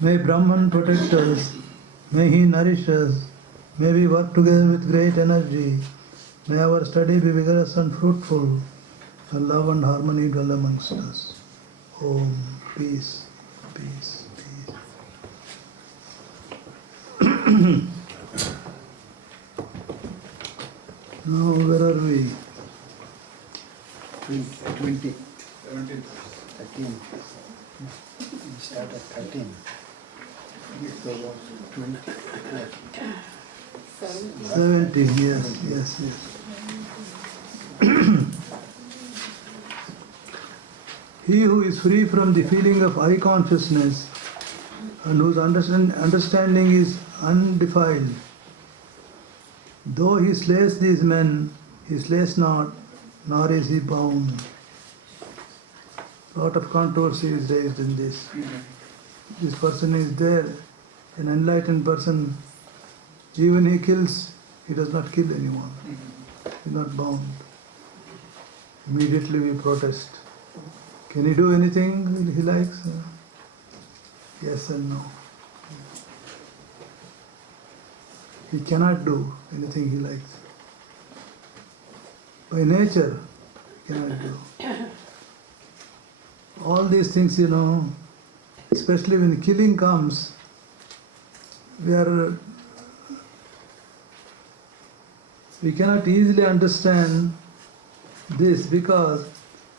May Brahman protect us, may he nourish us, may we work together with great energy, may our study be vigorous and fruitful, and love and harmony dwell amongst us. Om, peace, peace, peace. Now, where are we? 20. 13. We start at 13. 70, yes. He who is free from the feeling of I consciousness and whose understanding is undefiled, though he slays these men, he slays not, nor is he bound. A lot of controversy is raised in this. This person is there, an enlightened person, even he kills, he does not kill anyone. He is not bound. Immediately we protest. Can he do anything he likes? Yes and no. He cannot do anything he likes. By nature, he cannot do. All these things, especially when killing comes, we cannot easily understand this because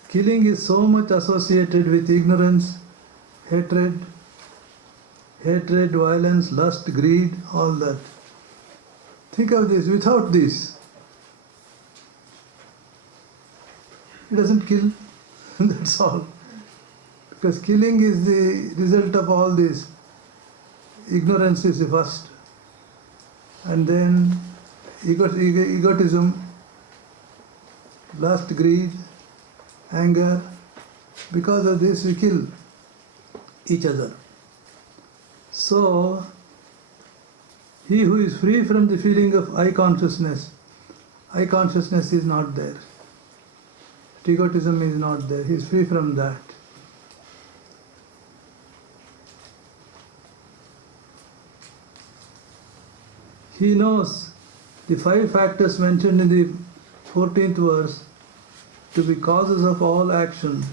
killing is so much associated with ignorance, hatred, violence, lust, greed, all that. Think of this, without this, it doesn't kill, that's all. Because killing is the result of all this. Ignorance is the first. And then egotism, lust, greed, anger. Because of this we kill each other. So, he who is free from the feeling of I consciousness is not there. Egotism is not there. He is free from that. He knows the 5 factors mentioned in the 14th verse to be causes of all action,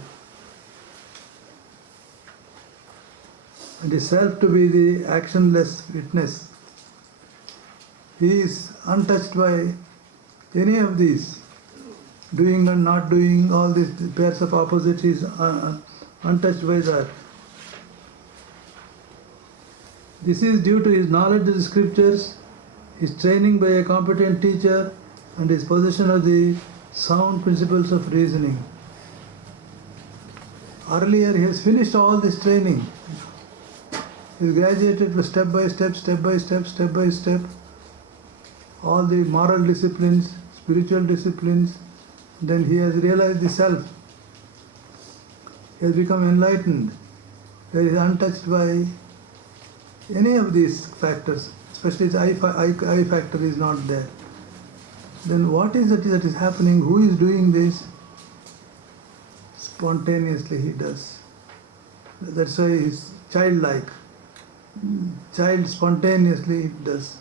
and the self to be the actionless witness. He is untouched by any of these. Doing and not doing, all these pairs of opposites, is untouched by that. This is due to his knowledge of the scriptures, his training by a competent teacher, and his possession of the sound principles of reasoning. Earlier he has finished all this training. He has graduated step by step, all the moral disciplines, spiritual disciplines. Then he has realized the self. He has become enlightened. He is untouched by any of these factors, especially the I factor is not there. Then what is it that is happening? Who is doing this? Spontaneously he does. That's why he is childlike. Child spontaneously does,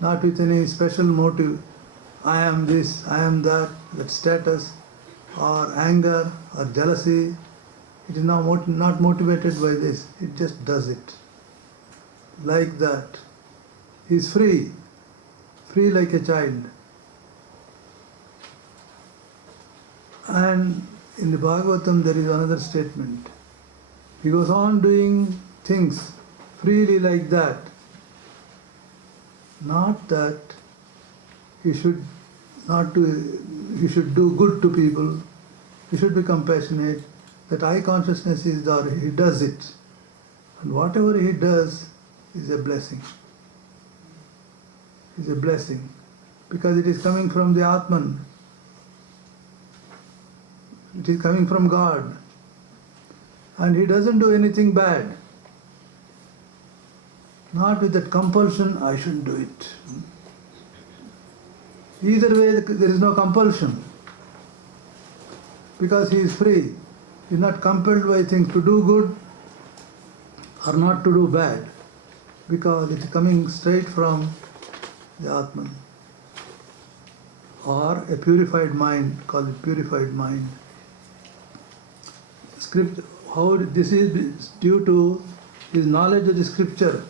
not with any special motive. I am this, I am that status, or anger, or jealousy. It is not motivated by this. It just does it. Like that. He is free like a child. And In the Bhagavatam there is another statement. He goes on doing things freely like that. Not that he should not do, he should do good to people, he should be compassionate. That I consciousness is there, he does it. And whatever he does is a blessing. Is a blessing. Because it is coming from the Atman. It is coming from God. And he doesn't do anything bad. Not with that compulsion, I shouldn't do it. Either way, there is no compulsion. Because he is free. He is not compelled by things to do good or not to do bad. Because it is coming straight from the Atman. Or a purified mind, call it purified mind. Script, how this is due to his knowledge of the scripture.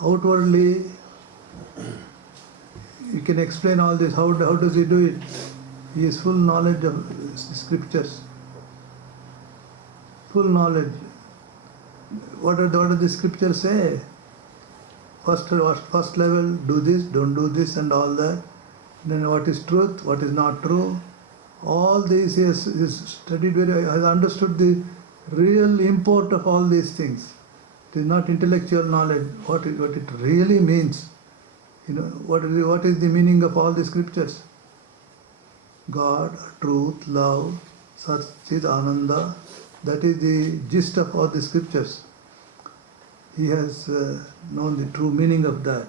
Outwardly, you can explain all this. How does he do it? He has full knowledge of scriptures. Full knowledge. What do the scriptures say? First level, do this, don't do this, and all that. Then what is truth, what is not true. All these he has studied very, has understood the real import of all these things. It is not intellectual knowledge, what it really means. You know, what is the meaning of all the scriptures? God, truth, love, Sat, Chit, Ananda. That is the gist of all the scriptures. He has known the true meaning of that.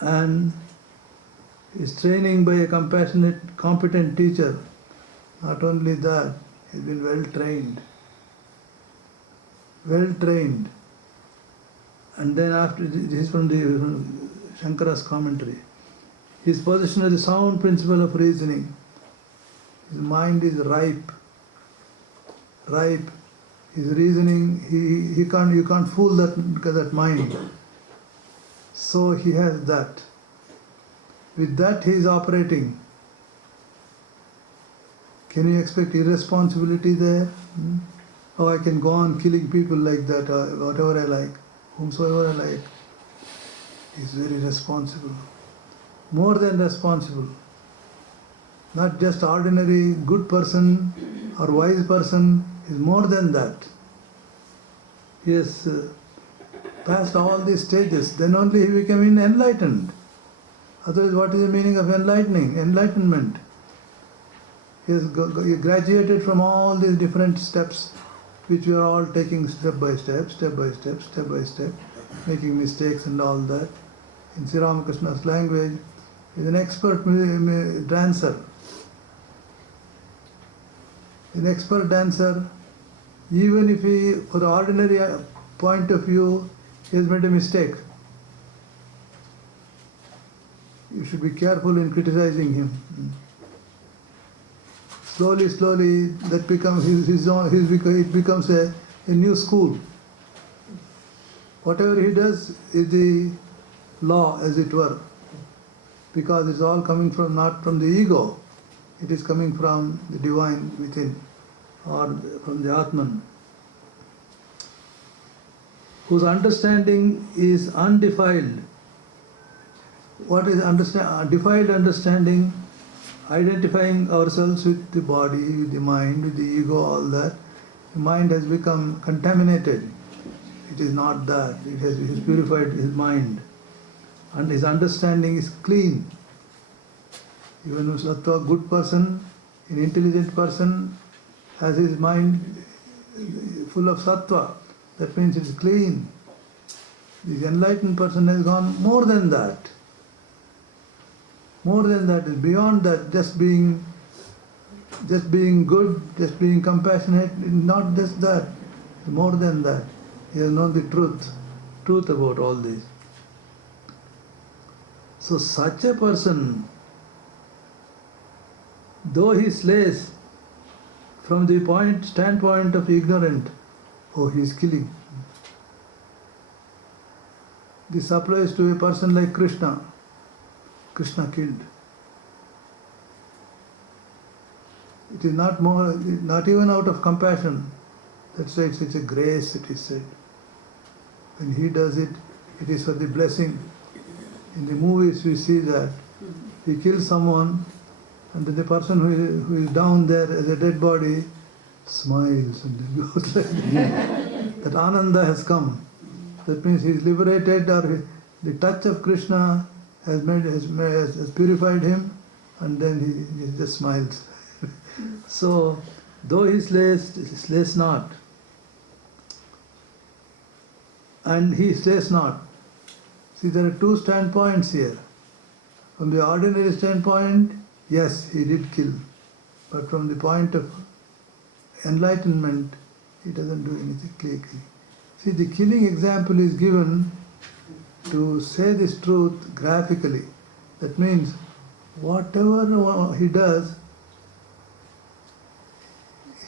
And is training by a compassionate, competent teacher. Not only that, he's been well trained. Well trained. And then after, this is from Shankara's commentary. His possession of the sound principle of reasoning. His mind is ripe. Ripe. His reasoning, you can't fool that mind. So he has that. With that he is operating. Can you expect irresponsibility there? Oh, I can go on killing people like that, whatever I like, whomsoever I like. He is very responsible. More than responsible. Not just ordinary good person or wise person, is more than that. He has passed all these stages, then only he became enlightened. Otherwise, what is the meaning of enlightenment? He has graduated from all these different steps, which we are all taking step by step, making mistakes and all that. In Sri Ramakrishna's language, he is an expert dancer. An expert dancer, even if he, for the ordinary point of view, he has made a mistake. You should be careful in criticizing him. Slowly, that becomes it becomes a new school. Whatever he does is the law, as it were, because it's all coming from not from the ego. It is coming from the divine within, or from the Atman, whose understanding is undefiled. What is defiled understanding? Identifying ourselves with the body, with the mind, with the ego, all that. The mind has become contaminated. It is not that. It has purified his mind. And his understanding is clean. Even a sattva, good person, an intelligent person, has his mind full of sattva. That means it is clean. The enlightened person has gone more than that. More than that, is beyond that, just being good, just being compassionate, not just that, more than that. He has known the truth about all this. So such a person, though he slays from the standpoint of ignorant, oh, he is killing. This applies to a person like Krishna. Krishna killed. It is not more, not even out of compassion. That's why it's a grace, it is said. When he does it, it is for the blessing. In the movies we see that he kills someone and then the person who is down there as a dead body smiles and then goes like that. That Ananda has come. That means he is liberated, or the touch of Krishna has purified him, and then he just smiles. So, though he slays not, and he slays not. See, there are two standpoints here. From the ordinary standpoint, yes, he did kill. But from the point of enlightenment, he doesn't do anything clearly. See, the killing example is given to say this truth graphically. That means, whatever he does,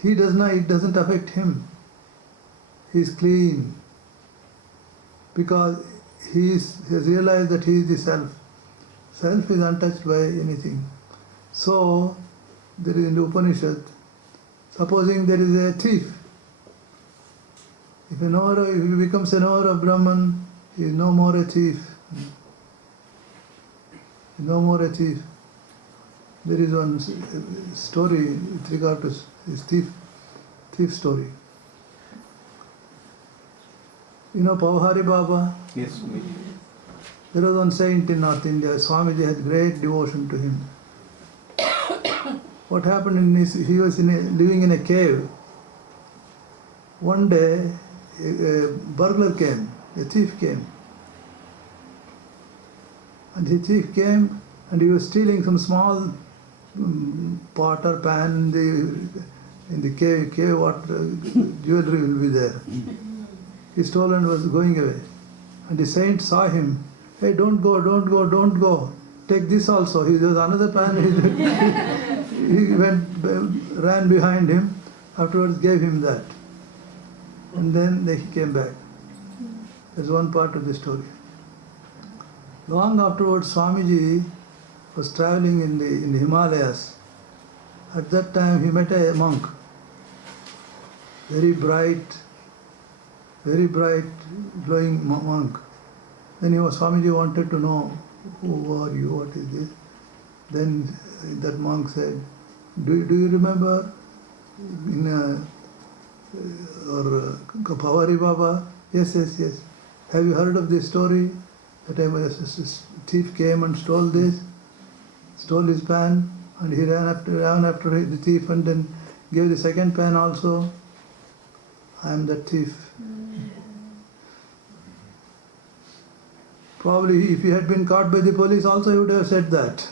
it doesn't affect him. He is clean. Because he has realized that he is the self. Self is untouched by anything. So, there is in the Upanishad, supposing there is a thief. If he becomes a knower of Brahman, he is no more a thief. No more a thief. There is one story with regard to this thief story. You know Pavahari Baba? Yes. There was one saint in North India. Swamiji had great devotion to him. What happened he was living in a cave. One day, a burglar came, a thief came. And the thief came and he was stealing some small pot or pan in the cave what jewelry will be there. He stole and was going away. And the saint saw him. Hey, don't go. Take this also. There was another pan. He ran behind him. Afterwards gave him that. And then he came back. That's one part of the story. Long afterwards, Swamiji was traveling in the Himalayas. At that time, he met a monk. Very bright, glowing monk. Then Swamiji wanted to know, who are you, what is this? Then that monk said, do you remember Pavahari Baba? Yes. Have you heard of this story? That a thief came and stole his pan, and he ran after the thief and then gave the second pan also. I am that thief. Probably if he had been caught by the police also he would have said that.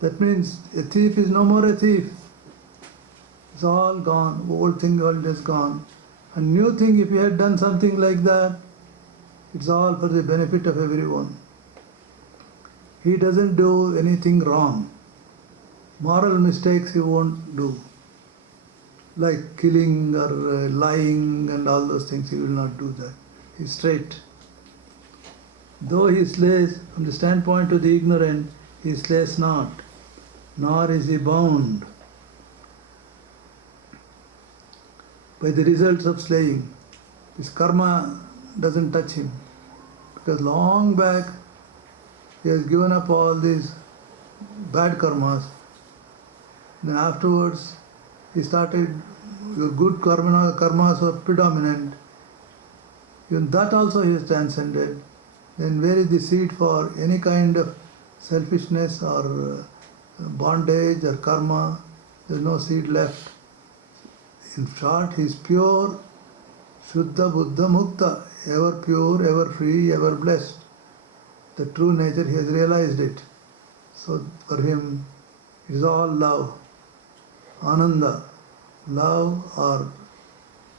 That means a thief is no more a thief. It's all gone, old thing all is gone. And new thing, if he had done something like that, it's all for the benefit of everyone. He doesn't do anything wrong. Moral mistakes he won't do. Like killing or lying and all those things, he will not do that. He's straight. Though he slays, from the standpoint of the ignorant, he slays not, nor is he bound by the results of slaying. His karma doesn't touch him, because long back he has given up all these bad karmas. Then afterwards he started, your good karmas were predominant. Even that also he has transcended. Then where is the seed for any kind of selfishness or bondage or karma? There is no seed left. In short, he is pure, Shuddha Buddha Mukta, ever pure, ever free, ever blessed. The true nature, he has realized it. So for him, it is all love, Ananda, love or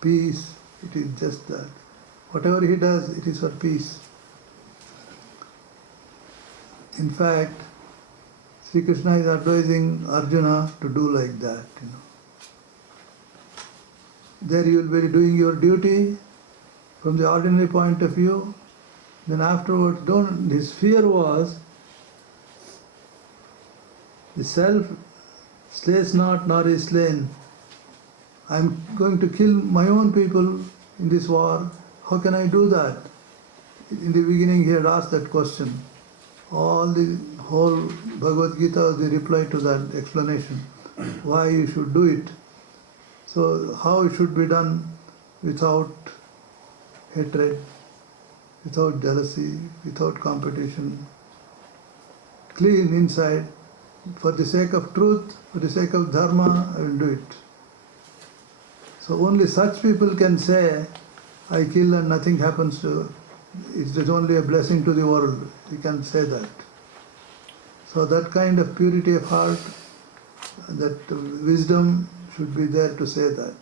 peace, it is just that. Whatever he does, it is for peace. In fact, Sri Krishna is advising Arjuna to do like that. There you will be doing your duty from the ordinary point of view. Then afterwards, his fear was the self slays not nor is slain. I am going to kill my own people in this war. How can I do that? In the beginning, he had asked that question. All the whole Bhagavad Gita was the reply to that explanation. Why you should do it. So, how it should be done without hatred, without jealousy, without competition, clean inside. For the sake of truth, for the sake of dharma, I will do it. So only such people can say, I kill and nothing happens to, it is only a blessing to the world. You can say that. So that kind of purity of heart, that wisdom should be there to say that.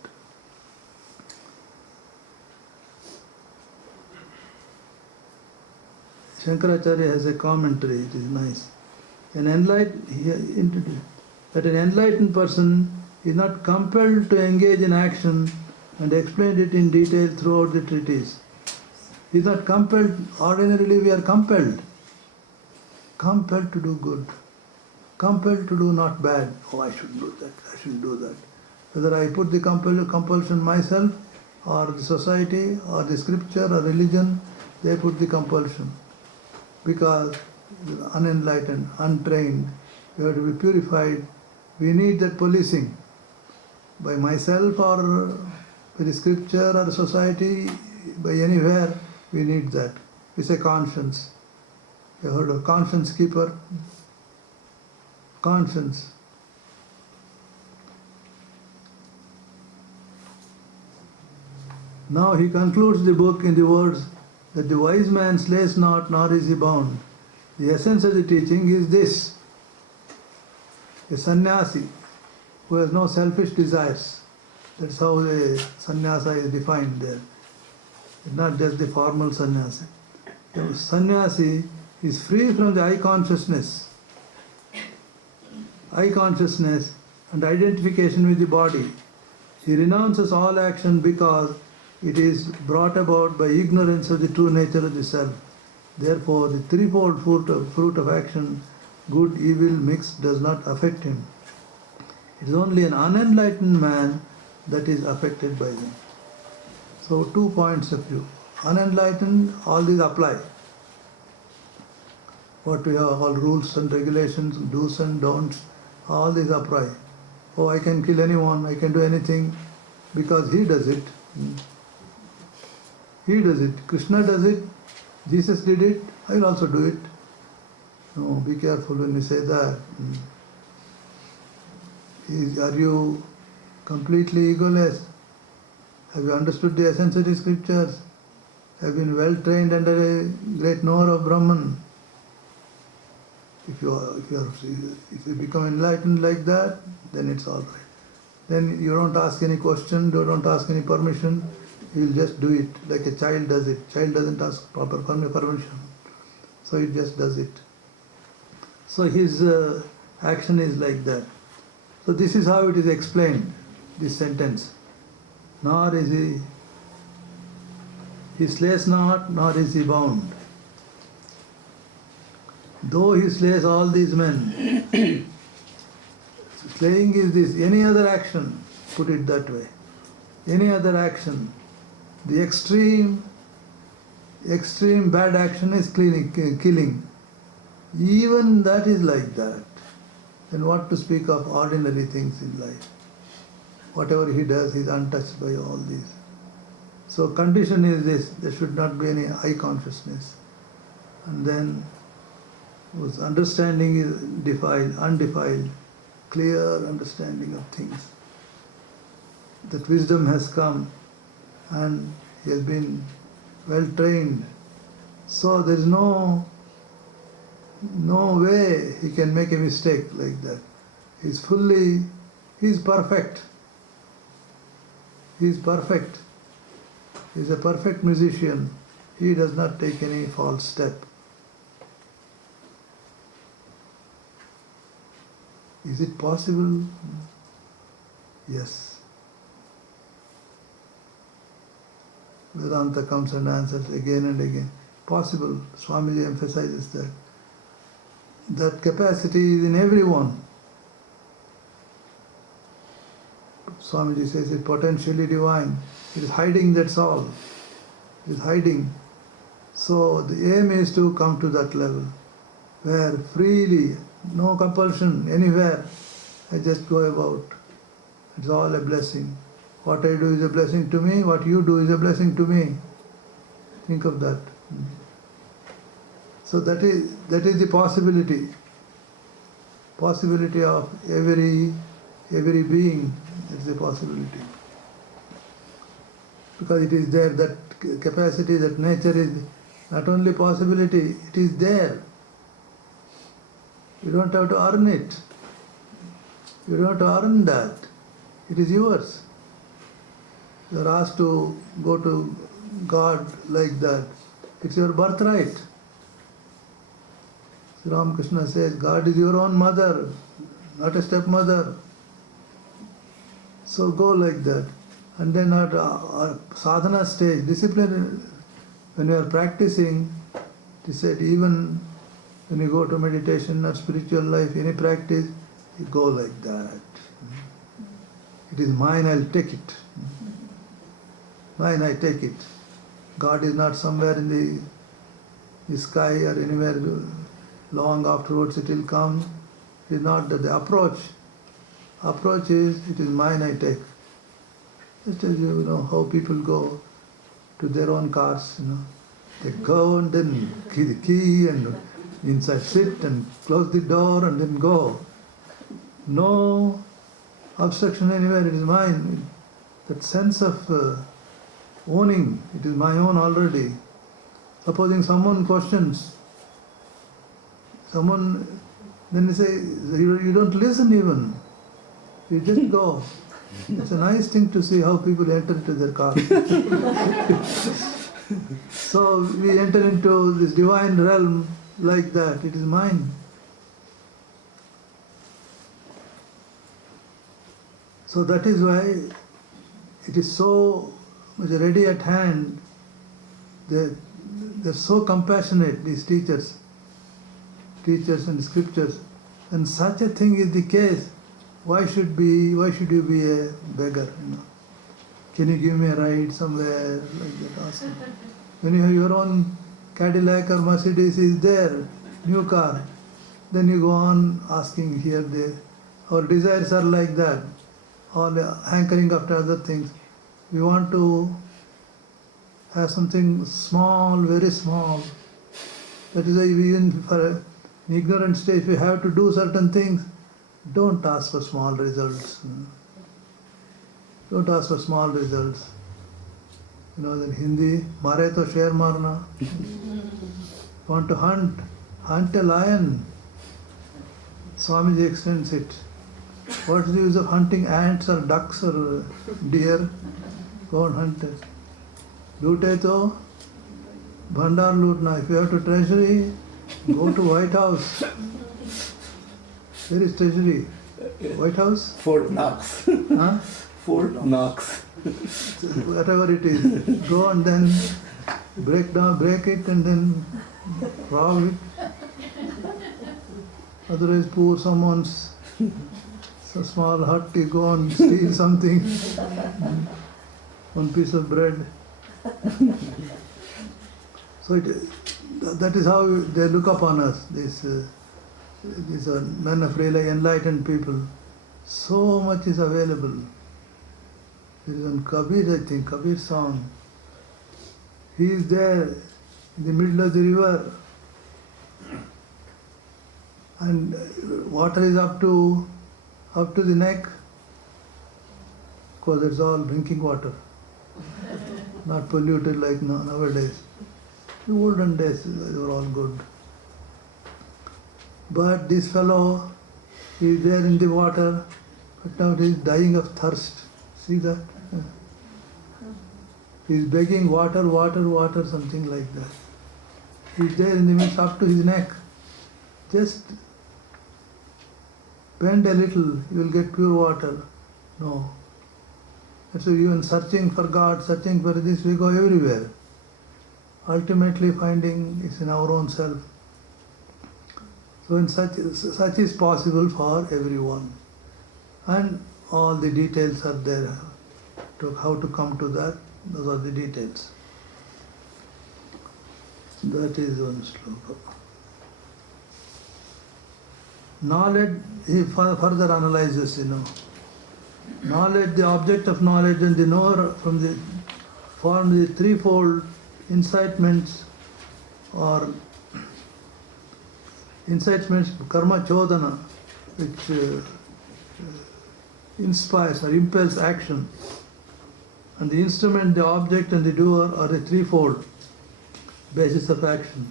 Shankaracharya has a commentary, it is nice. An enlightened person is not compelled to engage in action and explained it in detail throughout the treatise. He is not compelled. Ordinarily we are compelled. Compelled to do good. Compelled to do not bad. Oh, I should do that, I should do that. Whether I put the compulsion myself or the society or the scripture or religion, they put the compulsion. Because unenlightened, untrained, we have to be purified. We need that policing. By myself or by the scripture or society, by anywhere, we need that. It's a conscience. You heard of conscience keeper? Conscience. Now he concludes the book in the words that the wise man slays not, nor is he bound. The essence of the teaching is this. A sannyasi who has no selfish desires. That's how a sannyasa is defined there. It's not just the formal sannyasi. The sannyasi is free from the I consciousness and identification with the body. He renounces all action because it is brought about by ignorance of the true nature of the self. Therefore, the threefold fruit of action, good, evil, mixed, does not affect him. It is only an unenlightened man that is affected by them. So, 2 points of view. Unenlightened, all these apply. What we have, all rules and regulations, do's and don'ts, all these apply. Oh, I can kill anyone, I can do anything, because he does it. He does it. Krishna does it. Jesus did it. I will also do it. No, be careful when you say that. Are you completely egoless? Have you understood the essence of the scriptures? Have been well trained under a great knower of Brahman? If you become enlightened like that, then it's all right. Then you don't ask any question, you don't ask any permission. You will just do it like a child does it. Child doesn't ask proper permission. So he just does it. So his action is like that. So this is how it is explained, this sentence. Nor is he slays not, nor is he bound. Though he slays all these men, slaying is this, any other action, put it that way. Any other action. The extreme bad action is killing. Even that is like that. Then what to speak of ordinary things in life? Whatever he does, he is untouched by all these. So condition is this, there should not be any I consciousness. And then whose understanding is undefiled, clear understanding of things. That wisdom has come and he has been well trained. So there is no way he can make a mistake like that. He is perfect. He is perfect. He is a perfect musician. He does not take any false step. Is it possible? Yes. Vedanta comes and answers again and again. Possible. Swamiji emphasizes that. That capacity is in everyone. Swamiji says it's potentially divine. It is hiding, that's all. It is hiding. So the aim is to come to that level where freely, no compulsion anywhere, I just go about. It's all a blessing. What I do is a blessing to me, what you do is a blessing to me. Think of that. So that is the possibility. Possibility of every being is a possibility. Because it is there, that capacity, that nature is not only possibility, it is there. You don't have to earn it. You don't have to earn that. It is yours. You are asked to go to God like that. It's your birthright. Sri Ramakrishna says, God is your own mother, not a stepmother. So go like that. And then at our sadhana stage, discipline, when you are practicing, he said, even when you go to meditation or spiritual life, any practice, you go like that. It is mine, I'll take it. Mine, I take it. God is not somewhere in the sky or anywhere. Long afterwards it will come. It is not that. The approach is, it is mine, I take. Just as you know how people go to their own cars, They go and then key the key and inside sit and close the door and then go. No obstruction anywhere, it is mine. That sense of owning, it is my own already. Supposing someone questions, then you say, you don't listen even. You just go. It's a nice thing to see how people enter into their car. So we enter into this divine realm like that. It is mine. So that is why it is so much ready at hand. They're so compassionate, these teachers and scriptures. And such a thing is the case. Why should you be a beggar? Can you give me a ride somewhere? Like that, asking. When you have your own Cadillac or Mercedes is there, new car, then you go on asking here, there. Our desires are like that, all hankering after other things. We want to have something small, very small. That is why even for an ignorant stage, we have to do certain things. Don't ask for small results. Don't ask for small results. In Hindi, mare to sher marna. Want to hunt a lion. Swamiji extends it. What is the use of hunting ants or ducks or deer? Go and hunt it. Loote to bhandar lootna. If you have to treasury, go to White House. Where is treasury? White House? Fort Knox. Huh? Fort Knox. Whatever it is. Go and then break it and then rob it. Otherwise, pour someone's small hut, you go and steal something. One piece of bread. So that is how they look upon us. These are men of really enlightened people. So much is available. There is one Kabir, I think, Kabir song. He is there in the middle of the river and water is up to the neck, because it's all drinking water, not polluted like nowadays. The olden days, they were all good. But this fellow is there in the water, but now he is dying of thirst. See that? He is begging water, something like that. He is there in the midst up to his neck. Just bend a little, you will get pure water. No. And so even searching for God, searching for this, we go everywhere. Ultimately finding is in our own self. So such is possible for everyone. And all the details are there. To how to come to that, those are the details. That is one sloka. Knowledge, he further analyzes, knowledge, the object of knowledge and the knower form the threefold incitements or karma chodana, which inspires or impels action. And the instrument, the object and the doer are the threefold basis of action.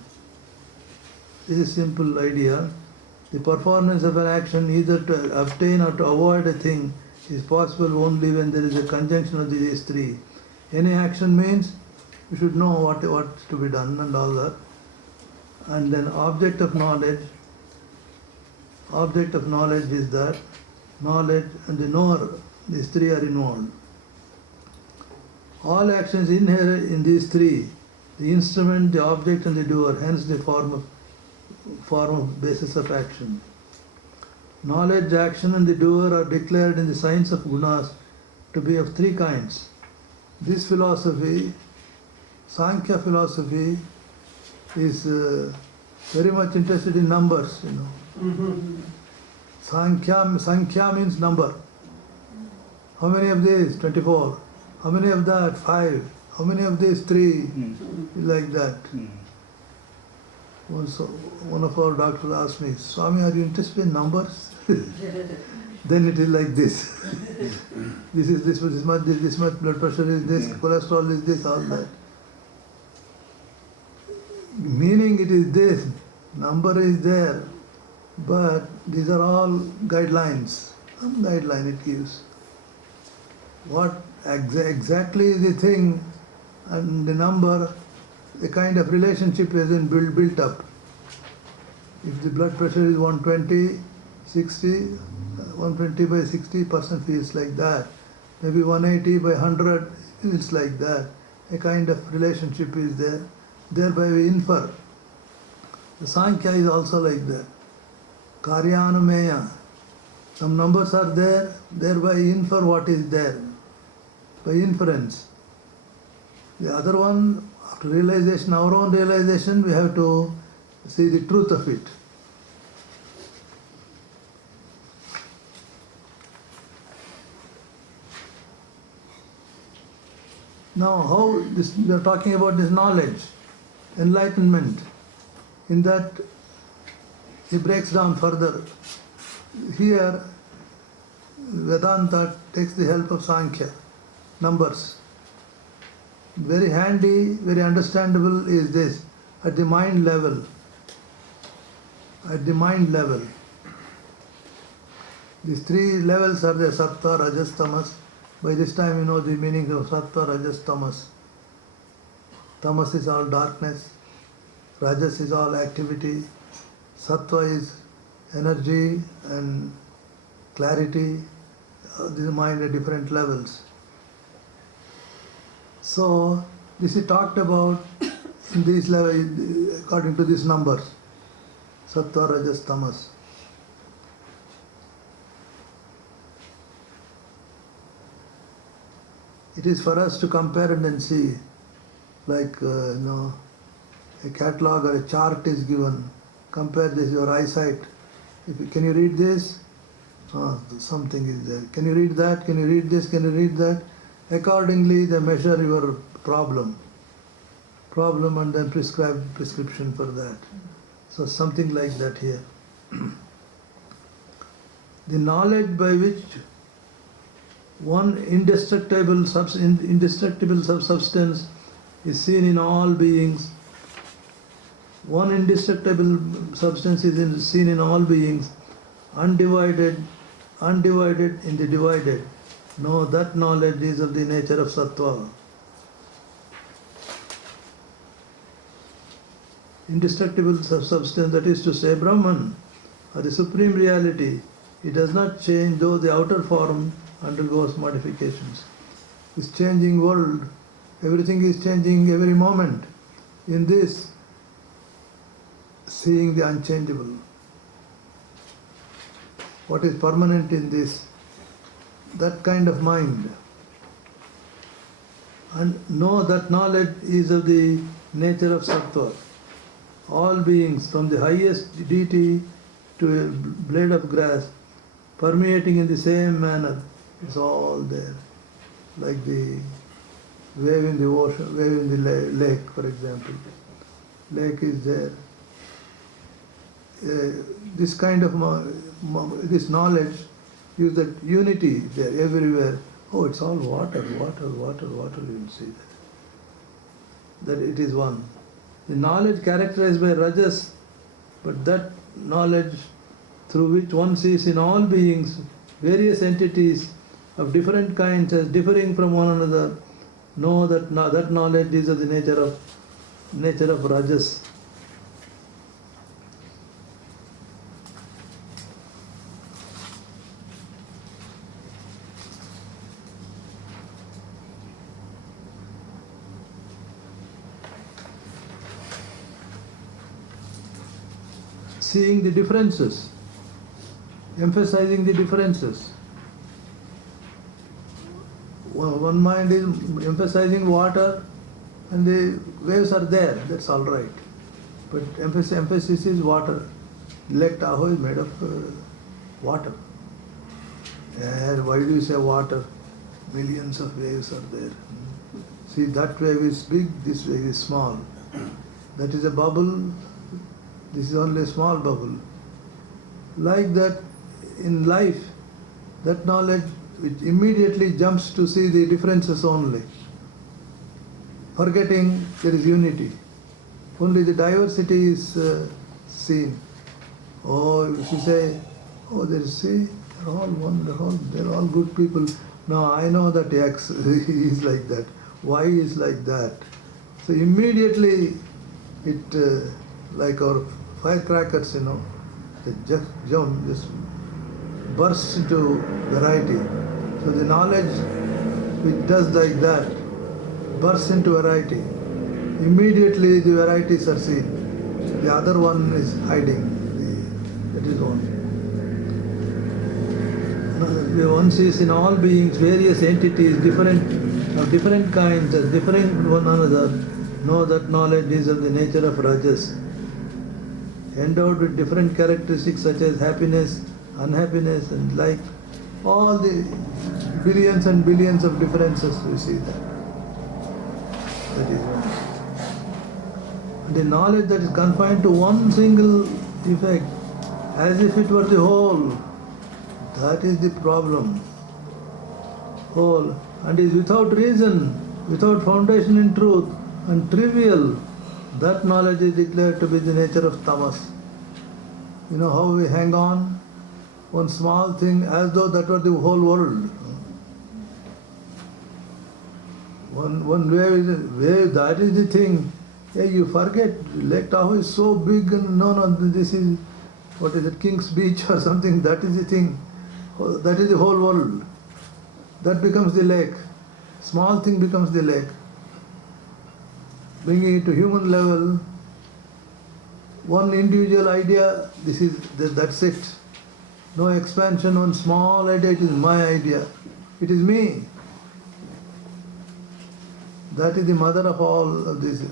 This is a simple idea. The performance of an action, either to obtain or to avoid a thing, is possible only when there is a conjunction of these three. Any action means you should know what's to be done and all that. And then object of knowledge is that knowledge and the knower, these three are involved. All actions inherent in these three, the instrument, the object and the doer, hence the form of basis of action. Knowledge, action and the doer are declared in the science of gunas to be of three kinds. This philosophy, Sankhya philosophy, is very much interested in numbers, Sankhya means number. How many of these? 24. How many of that? 5. How many of these? 3. Like that. Also, one of our doctors asked me, Swami, are you interested in numbers? Then it is like this. This much blood pressure is this, cholesterol is this, all that. Meaning it is this, number is there, but these are all guidelines. Some guideline it gives. What exactly is the thing and the number, a kind of relationship is built up. If the blood pressure is 120, 60, 120 by 60, person feels like that. Maybe 180 by 100 feels like that. A kind of relationship is there. Thereby we infer. The Sankhya is also like that. Karyanumeya. Some numbers are there, thereby infer what is there. By inference. The other one, after realization, our own realization, we have to see the truth of it. Now, how this, we are talking about this knowledge, enlightenment. In that, he breaks down further. Here, Vedanta takes the help of Sankhya, numbers. Very handy, very understandable is this, at the mind level. At the mind level. These three levels are the Sattva, Rajas, Tamas. By this time you know the meaning of Sattva, Rajas, Tamas. Tamas is all darkness, Rajas is all activity, Sattva is energy and clarity. This is mind at different levels. So this is talked about in these levels according to these numbers. Sattva, Rajas, Tamas. It is for us to compare and then see, like a catalog or a chart is given. Compare this, your eyesight. Can you read this? Something is there. Can you read that? Can you read this? Can you read that? Accordingly, they measure your problem and then prescribe prescription for that. So something like that here. The knowledge by which one indestructible substance is seen in all beings. One indestructible substance is seen in all beings, undivided in the divided. No, that knowledge is of the nature of Sattva. Indestructible substance, that is to say Brahman, or the Supreme Reality, it does not change though the outer form undergoes modifications. This changing world, everything is changing every moment. In this, seeing the unchangeable. What is permanent in this? that kind of mind. And know that knowledge is of the nature of sattva. All beings, from the highest deity to a blade of grass, permeating in the same manner, it's all there. Like the wave in the ocean, wave in the lake, for example. Lake is there. This kind of this knowledge is that unity there everywhere. Oh, it's all water, water, water, water. You will see that it is one. The knowledge characterized by rajas, but that knowledge through which one sees in all beings various entities of different kinds as differing from one another. Know that that knowledge is of the nature of rajas. Seeing the differences, emphasizing the differences. One mind is emphasizing water and the waves are there, that's all right. But emphasis is water. Lake Tahoe is made of water. And why do you say water? Millions of waves are there. See, that wave is big, this wave is small. That is a bubble, this is only a small bubble. Like that, in life, that knowledge which immediately jumps to see the differences only, forgetting there is unity. Only the diversity is seen. Oh, if you say, oh, they're all one, they're all good people. No, I know that X is like that, Y is like that. So immediately it, like our firecrackers, they just bursts into variety. So the knowledge which does like that bursts into variety. Immediately the varieties are seen. The other one is hiding. That is one. One sees in all beings various entities, of different kinds, as differing from one another. Know that knowledge is of the nature of rajas, endowed with different characteristics such as happiness, unhappiness, and like all the billions and billions of differences. We see that. That is one. The knowledge that is confined to one single effect, as if it were the whole, that is the problem. Whole, and is without reason, without foundation in truth, and trivial. That knowledge is declared to be the nature of tamas. You know how we hang on one small thing as though that were the whole world. One wave, that is the thing. Yeah, you forget, Lake Tahoe is so big and no, this is, what is it, King's Beach or something, that is the thing. That is the whole world. That becomes the lake. Small thing becomes the lake. Bringing it to human level, one individual idea, that's it. No expansion, one small idea, it is my idea. It is me. That is the mother of all of this.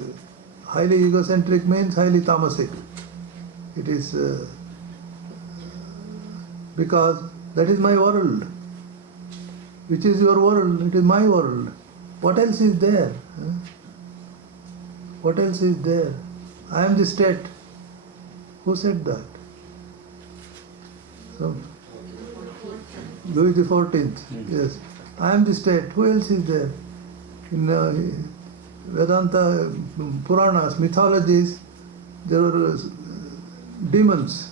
Highly egocentric means highly tamasic. It is because that is my world. Which is your world? It is my world. What else is there? What else is there? I am the state. Who said that? So, Louis XIV. Yes. I am the state. Who else is there? In Vedanta Puranas, mythologies, there are demons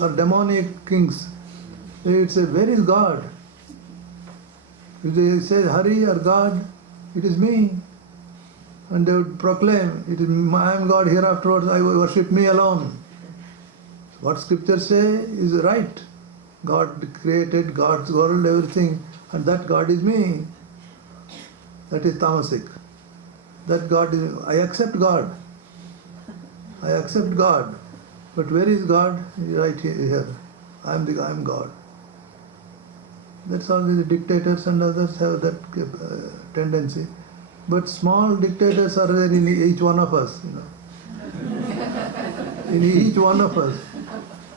or demonic kings. They say, where is God? If they say Hari or God, it is me. And they would proclaim, it is I am God, hereafterwards I worship me alone. What scriptures say is right. God created God's world, everything, and that God is me. That is tamasic. That God is, I accept God. I accept God. But where is God? Right here. I am God. That's all the dictators and others have that tendency. But small dictators are there in each one of us, in each one of us.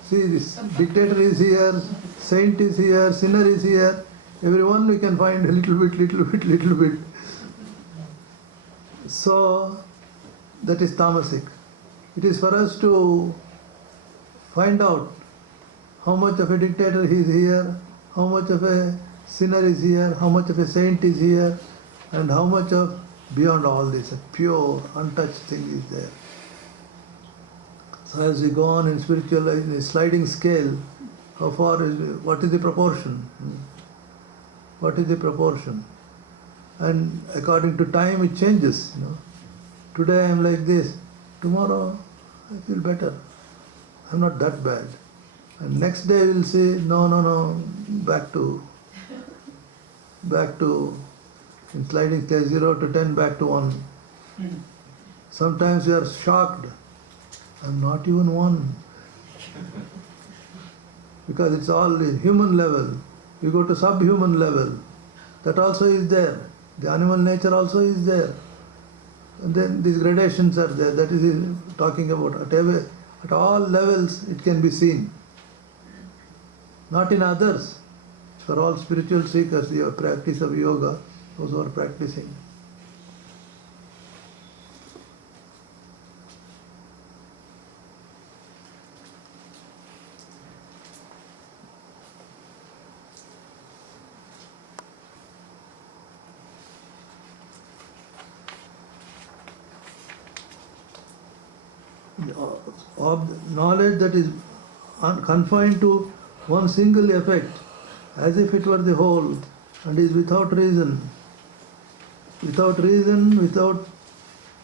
See, this dictator is here, saint is here, sinner is here. Everyone we can find a little bit, little bit, little bit. So, that is tamasic. It is for us to find out how much of a dictator he is here, how much of a sinner is here, how much of a saint is here, and how much of beyond all this, a pure, untouched thing is there. So as we go on in spiritual life, in a sliding scale, how far is, what is the proportion? What is the proportion? And according to time it changes, Today I am like this, tomorrow I feel better. I am not that bad. And next day we will say, no, back to in sliding scale 0 to 10, back to 1. Sometimes we are shocked. I am not even 1. Because it's all in human level. You go to subhuman level. That also is there. The animal nature also is there. And then these gradations are there. That is talking about at all levels it can be seen. Not in others. For all spiritual seekers, the practice of yoga, those who are practicing. Knowledge that is confined to one single effect, as if it were the whole, and is without reason,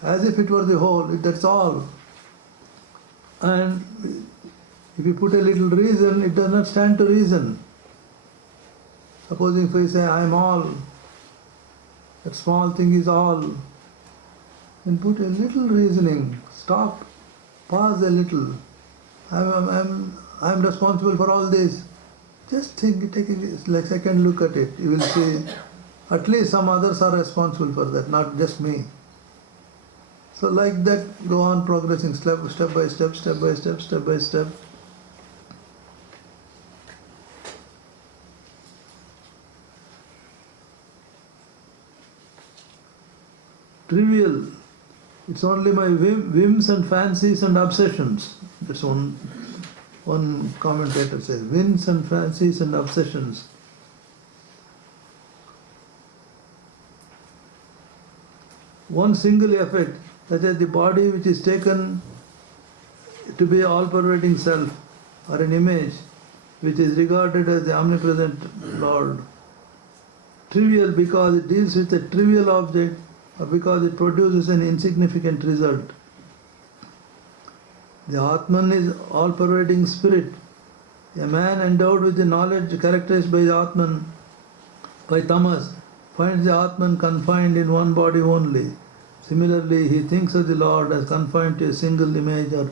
as if it were the whole, that's all. And if you put a little reason, it does not stand to reason. Supposing if we say, I am all, that small thing is all, then put a little reasoning, stop, pause a little. I am responsible for all this. Just think, take a second look at it. You will see at least some others are responsible for that, not just me. So like that, go on progressing step by step, step by step, step by step. Trivial. It's only my whims and fancies and obsessions. That's one commentator says, whims and fancies and obsessions. One single effect, that is the body which is taken to be all-pervading self, or an image which is regarded as the omnipresent Lord. Trivial because it deals with a trivial object, or because it produces an insignificant result. The Atman is all-pervading spirit. A man endowed with the knowledge characterized by the Atman, by tamas, finds the Atman confined in one body only. Similarly, he thinks of the Lord as confined to a single image or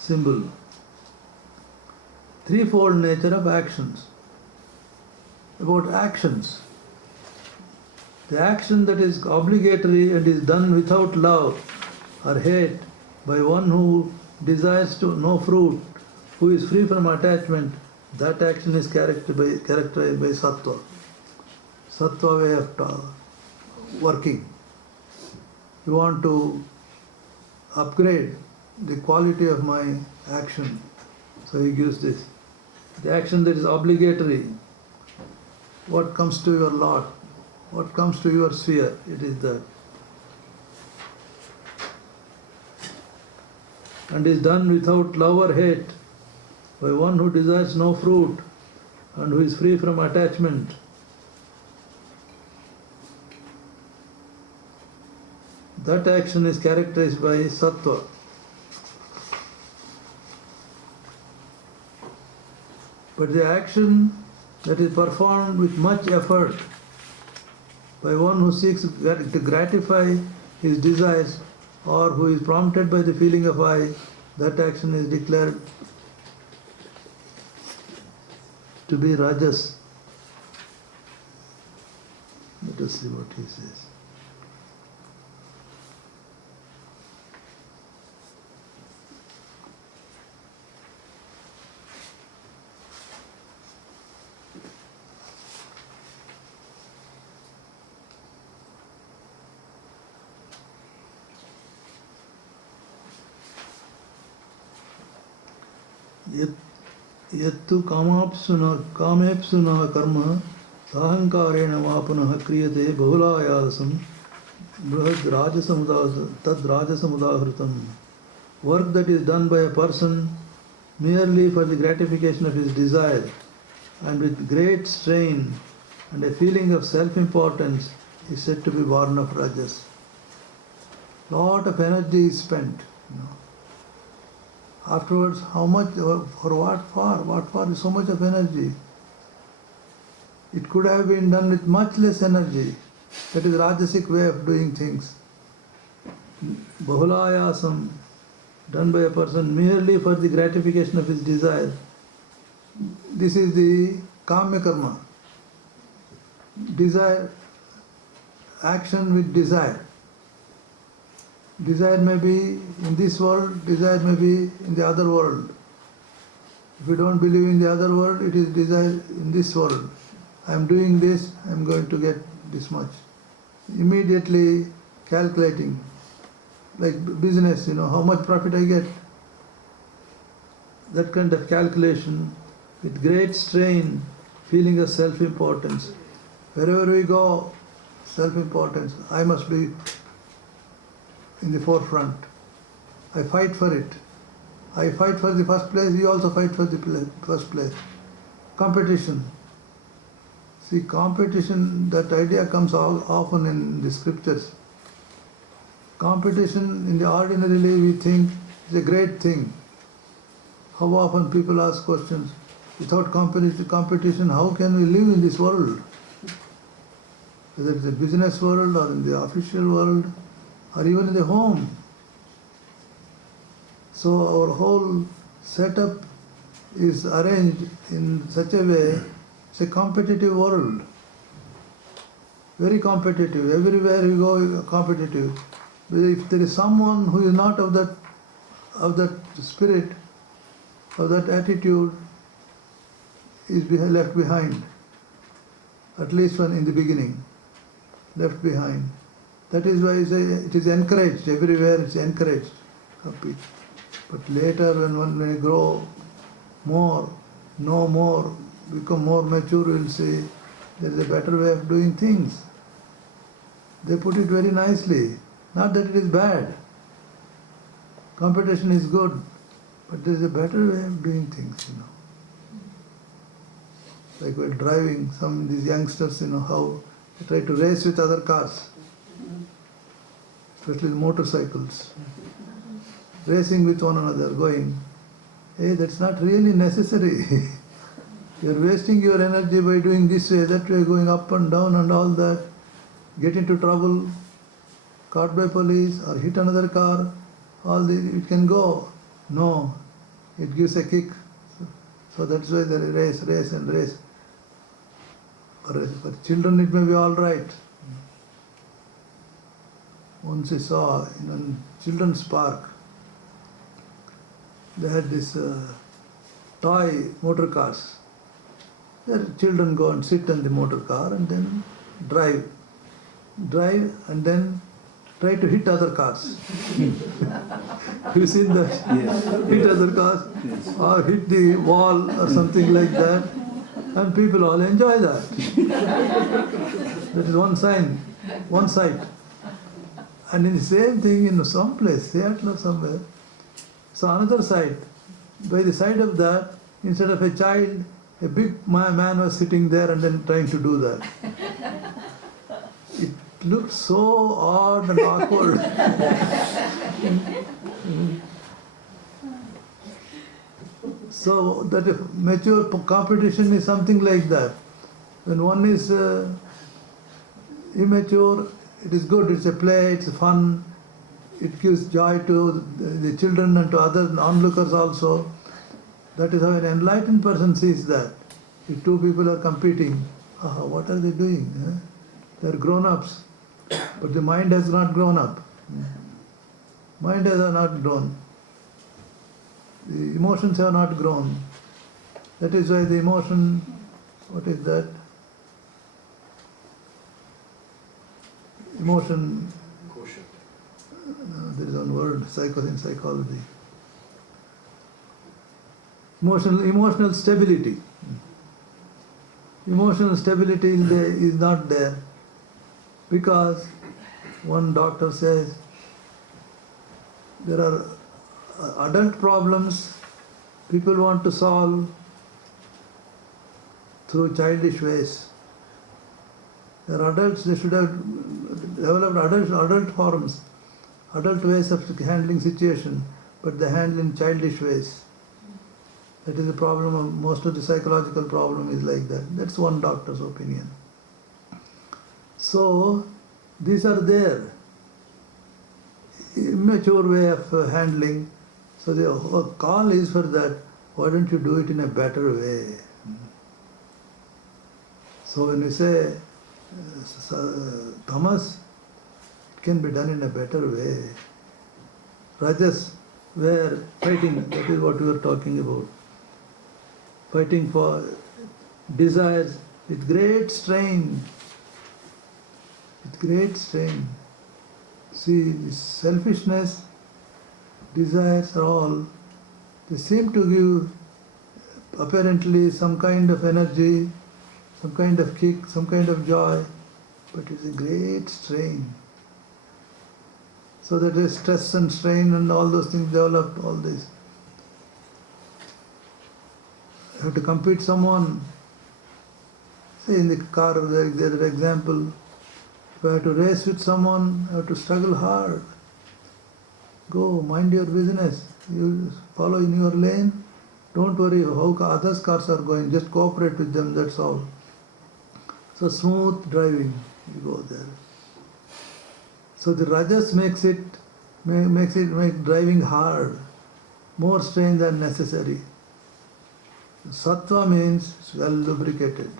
symbol. Threefold nature of actions. About actions. The action that is obligatory and is done without love or hate by one who desires to know fruit, who is free from attachment, that action is characterized by sattva. Sattva way of working. You want to upgrade the quality of my action. So he gives this. The action that is obligatory. What comes to your lot? What comes to your sphere? It is that. And is done without love or hate by one who desires no fruit and who is free from attachment. That action is characterized by sattva. But the action that is performed with much effort by one who seeks to gratify his desires or who is prompted by the feeling of I, that action is declared to be rajas. Let us see what he says. यत्तु कामेप्सु न कर्म साहंकारेण वा पुनः क्रियते बहुलायासं तद्राजसमुदाहृतं. Work that is done by a person merely for the gratification of his desire and with great strain and a feeling of self-importance is said to be born of rajas. Lot of energy is spent. Afterwards, how much, for what for? What for is so much of energy? It could have been done with much less energy. That is Rajasic way of doing things. Bahulayasam, done by a person merely for the gratification of his desire. This is the Kamya Karma. Desire, action with desire. Desire may be in this world, desire may be in the other world. If you don't believe in the other world, it is desire in this world. I am doing this, I am going to get this much. Immediately calculating, like business, how much profit I get. That kind of calculation with great strain, feeling of self-importance. Wherever we go, self-importance. I must be in the forefront. I fight for it. I fight for the first place, you also fight for the first place. Competition. See, competition, that idea comes often in the scriptures. Competition, in the ordinarily we think is a great thing. How often people ask questions, without competition, how can we live in this world? Whether it's the business world or in the official world, or even in the home. So our whole setup is arranged in such a way, it's a competitive world. Very competitive. Everywhere we go, competitive. But if there is someone who is not of that spirit, of that attitude, is left behind. At least when in the beginning, left behind. That is why it is encouraged, everywhere it's encouraged. But later when we grow more, know more, become more mature, we'll see there is a better way of doing things. They put it very nicely. Not that it is bad. Competition is good, but there is a better way of doing things, Like we're driving, these youngsters, how they try to race with other cars. Especially the motorcycles, racing with one another, going, hey, that's not really necessary. You're wasting your energy by doing this way, that way, going up and down and all that, get into trouble, caught by police or hit another car, it can go. No, it gives a kick. So that's why they race. For children it may be all right. Once I saw in a children's park, they had this toy motor cars. There children go and sit in the motor car and then drive and then try to hit other cars. You've seen that? Yes. Hit other cars, Yes. or hit the wall or something like that, and people all enjoy that. That is one sight. And in the same thing in some place, Seattle or somewhere, so another side, by the side of that, instead of a child, a big man was sitting there and then trying to do that. It looked so odd and awkward. So that if mature competition is something like that. When one is immature, it is good, it's a play, it's fun, it gives joy to the children and to other onlookers also. That is how an enlightened person sees that. If two people are competing, what are they doing? They're grown-ups, but the mind has not grown up. Mind has not grown. The emotions have not grown. That is why the emotion, what is that? Emotion, there is one word, in psychology. Emotional stability. Emotional stability is not there because one doctor says there are adult problems people want to solve through childish ways. There are adults, they should have developed adult forms, adult ways of handling situation, but they handle in childish ways. That is the problem of most of the psychological problem is like that. That's one doctor's opinion. So these are there. Immature way of handling. So the call is for that. Why don't you do it in a better way? So when we say tamas, it can be done in a better way. Rajas, where fighting, that is what we were talking about. Fighting for desires with great strain. With great strain. See, this selfishness, desires are all, they seem to give apparently some kind of energy, some kind of kick, some kind of joy, but it's a great strain. So that is stress and strain and all those things develop, all this. You have to compete someone. Say in the car, there is an example. If I have to race with someone, I have to struggle hard. Go, mind your business. You follow in your lane. Don't worry how others' cars are going. Just cooperate with them, that's all. So smooth driving, you go there. So the rajas makes driving hard, more strain than necessary. Sattva means well lubricated.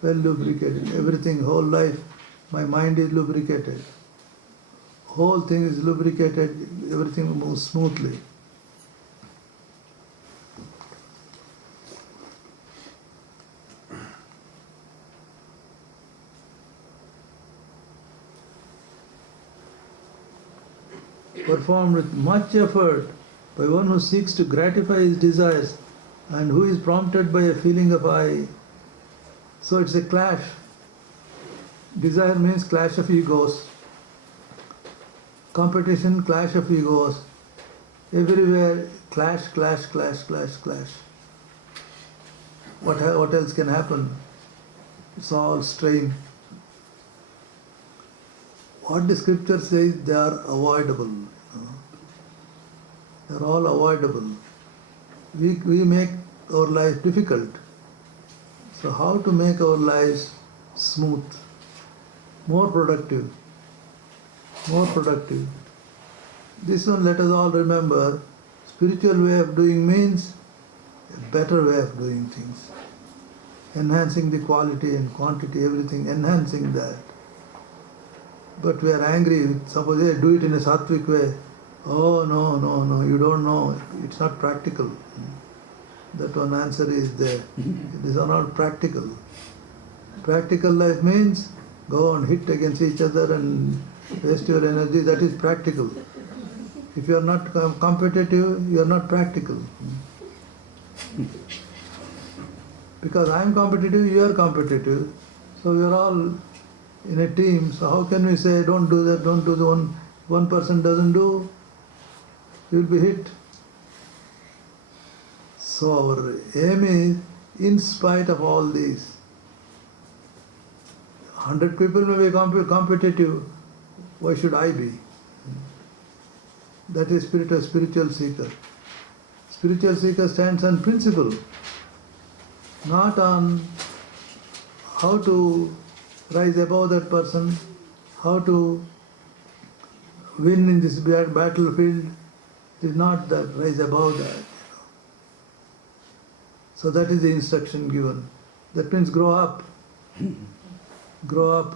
Well lubricated. Everything, whole life, my mind is lubricated. Whole thing is lubricated, everything moves smoothly. Performed with much effort by one who seeks to gratify his desires and who is prompted by a feeling of I. So it's a clash. Desire means clash of egos. Competition, clash of egos. Everywhere, clash. What else can happen? It's all strain. What the scripture says, they are avoidable. They are all avoidable. We make our life difficult. So how to make our lives smooth, more productive? More productive. This one, let us all remember, spiritual way of doing means a better way of doing things. Enhancing the quality and quantity, everything, enhancing that. But we are angry, suppose they do it in a sattvic way. Oh, no, you don't know, it's not practical. That one answer is there. It is not practical. Practical life means go and hit against each other and waste your energy, that is practical. If you are not competitive, you are not practical. Because I am competitive, you are competitive. So we are all in a team. So how can we say, don't do that, don't do the one person doesn't do, you will be hit. So our aim is, in spite of all these, 100 people may be competitive, why should I be? That is spiritual seeker. Spiritual seeker stands on principle, not on how to rise above that person, how to win in this battlefield. It is not that, rise above that. So that is the instruction given. That means grow up. Grow up.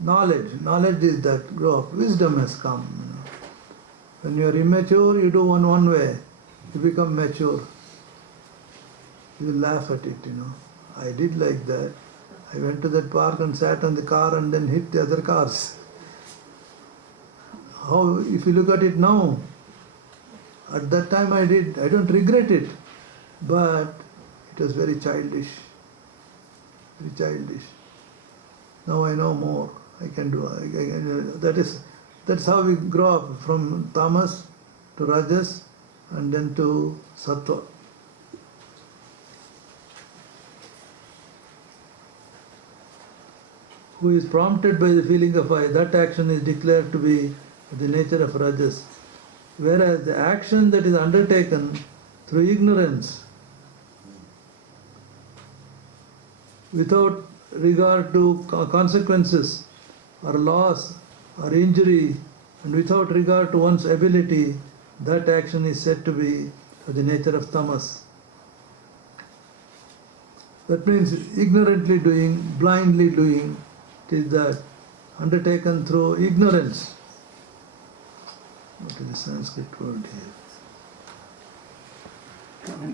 Knowledge is that grow up. Wisdom has come. When you are immature, you do one way. You become mature. You laugh at it, I did like that. I went to that park and sat on the car and then hit the other cars. How, if you look at it now, at that time I did, I don't regret it, but it was very childish. Very childish. Now I know more. I can do. That's how we grow up from tamas to rajas and then to sattva. Who is prompted by the feeling of I, that action is declared to be the nature of rajas. Whereas the action that is undertaken through ignorance, without regard to consequences or loss or injury, and without regard to one's ability, that action is said to be of the nature of tamas. That means ignorantly doing, blindly doing, it is that undertaken through ignorance. What is the Sanskrit word here?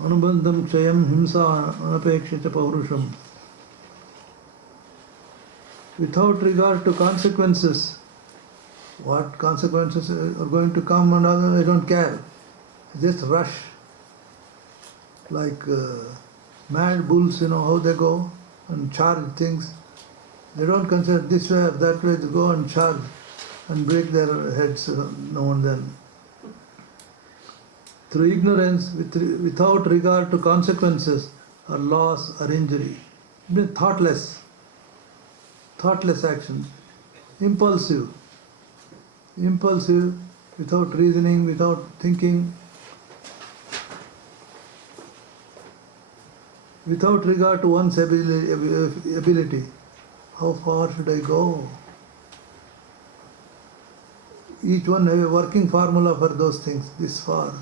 Anubandham kshayam himsa anapekshita paurusham. Without regard to consequences, what consequences are going to come and other, I don't care. Just rush. Like mad bulls, how they go and charge things. They don't consider this way or that way, they go and charge and break their heads now and then. Through ignorance, without regard to consequences or loss or injury. Thoughtless action. Impulsive, without reasoning, without thinking, without regard to one's ability. How far should I go? Each one have a working formula for those things, this far.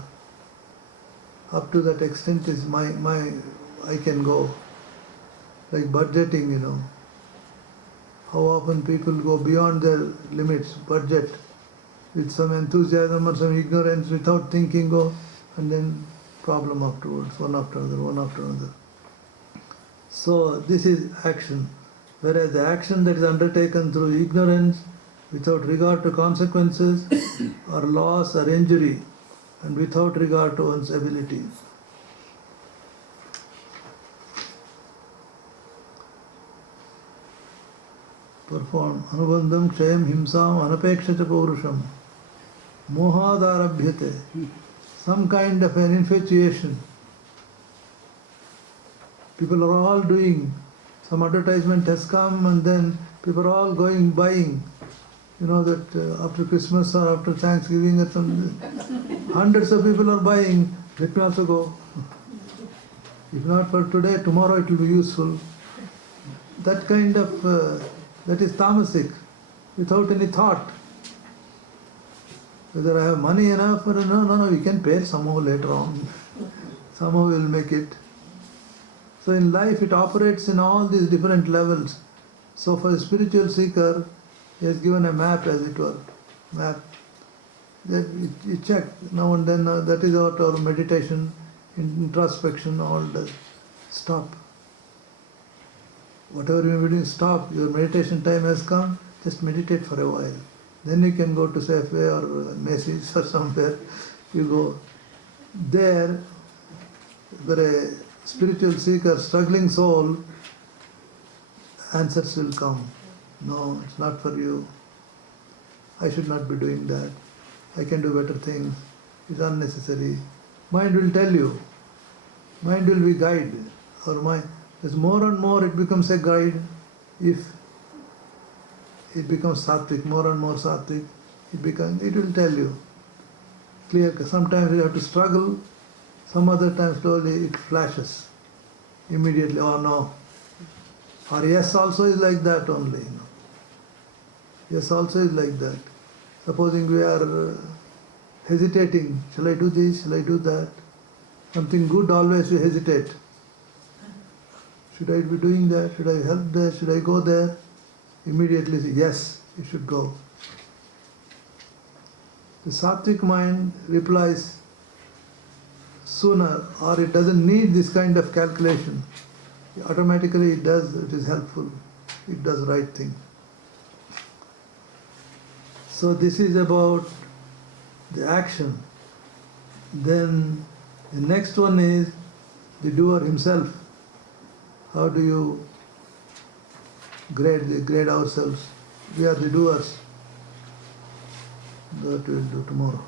Up to that extent is I can go. Like budgeting, How often people go beyond their limits, budget, with some enthusiasm or some ignorance, without thinking, go, and then problem afterwards, one after another. So this is action. Whereas the action that is undertaken through ignorance, without regard to consequences or loss or injury, and without regard to one's ability. Perform anubandham kshayam himsam anapekshata paurusham mohadarabhyate. Some kind of an infatuation. People are all doing, some advertisement has come and then people are all going buying. That after Christmas or after Thanksgiving or something, hundreds of people are buying, let me also go. If not for today, tomorrow it will be useful. That kind of, that is tamasic, without any thought. Whether I have money enough or no, we can pay somehow later on. Somehow we will make it. So in life it operates in all these different levels. So for a spiritual seeker, he has given a map, as it were. Map. That you check now and then, that is what our meditation, introspection, all does. Stop. Whatever you are doing, stop. Your meditation time has come, just meditate for a while. Then you can go to Safeway or Macy's or somewhere. You go. There, for a spiritual seeker, struggling soul, answers will come. No, it's not for you. I should not be doing that. I can do better things. It's unnecessary. Mind will tell you. Mind will be guide. Or mind. As more and more it becomes a guide, if it becomes sattvic, more and more sattvic, it will tell you. Clear. Sometimes you have to struggle. Some other times slowly it flashes. Immediately, oh no. Or yes also is like that only. Yes also is like that. Supposing we are hesitating, shall I do this, shall I do that? Something good, always you hesitate. Should I be doing that? Should I help there? Should I go there? Immediately say, yes, you should go. The sattvic mind replies sooner, or it doesn't need this kind of calculation. Automatically it does, it is helpful, it does right thing. So this is about the action. Then the next one is the doer himself. How do you grade ourselves? We are the doers. That we will do tomorrow.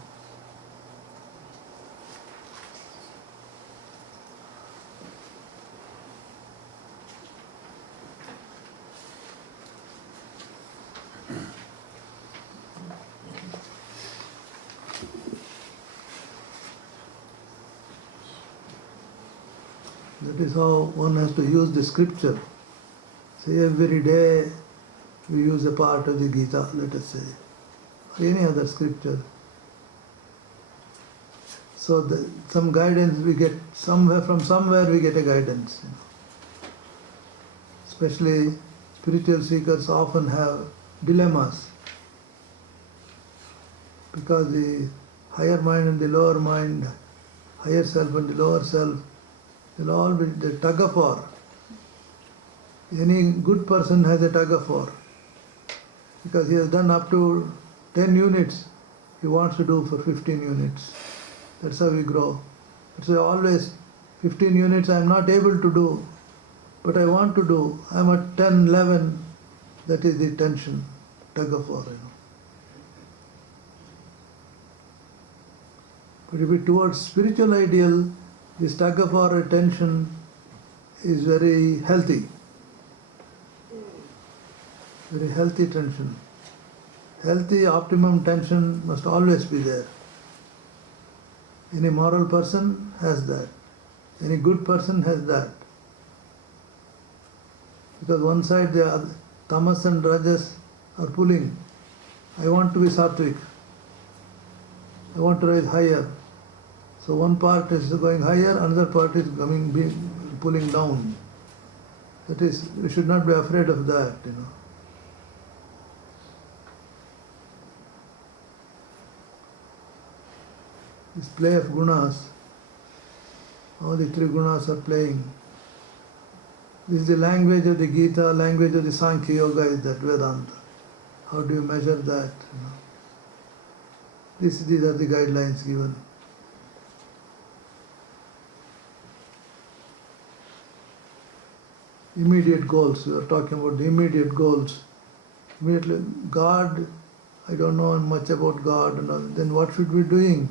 That is how one has to use the scripture. Say every day we use a part of the Gita, let us say, or any other scripture. So some guidance we get somewhere, from somewhere we get a guidance. Especially spiritual seekers often have dilemmas because the higher mind and the lower mind, higher self and the lower self, will all be the tug of war. Any good person has a tug of war because he has done up to 10 units, he wants to do for 15 units. That's how we grow. That's why always 15 units I am not able to do, but I want to do. I am at 10, 11, that is the tension, tug of war. But if it towards spiritual ideal, this tug of war tension is very healthy. Very healthy tension. Healthy optimum tension must always be there. Any moral person has that. Any good person has that. Because one side the other, tamas and rajas are pulling. I want to be sattvic. I want to rise higher. So one part is going higher, another part is pulling down. That is, we should not be afraid of that, This play of gunas, all the three gunas are playing. This is the language of the Gita, language of the Sankhya Yoga is that Vedanta. How do you measure that? These are the guidelines given. Immediate goals, we are talking about the immediate goals. Immediately, God, I don't know much about God, and all. Then what should we be doing?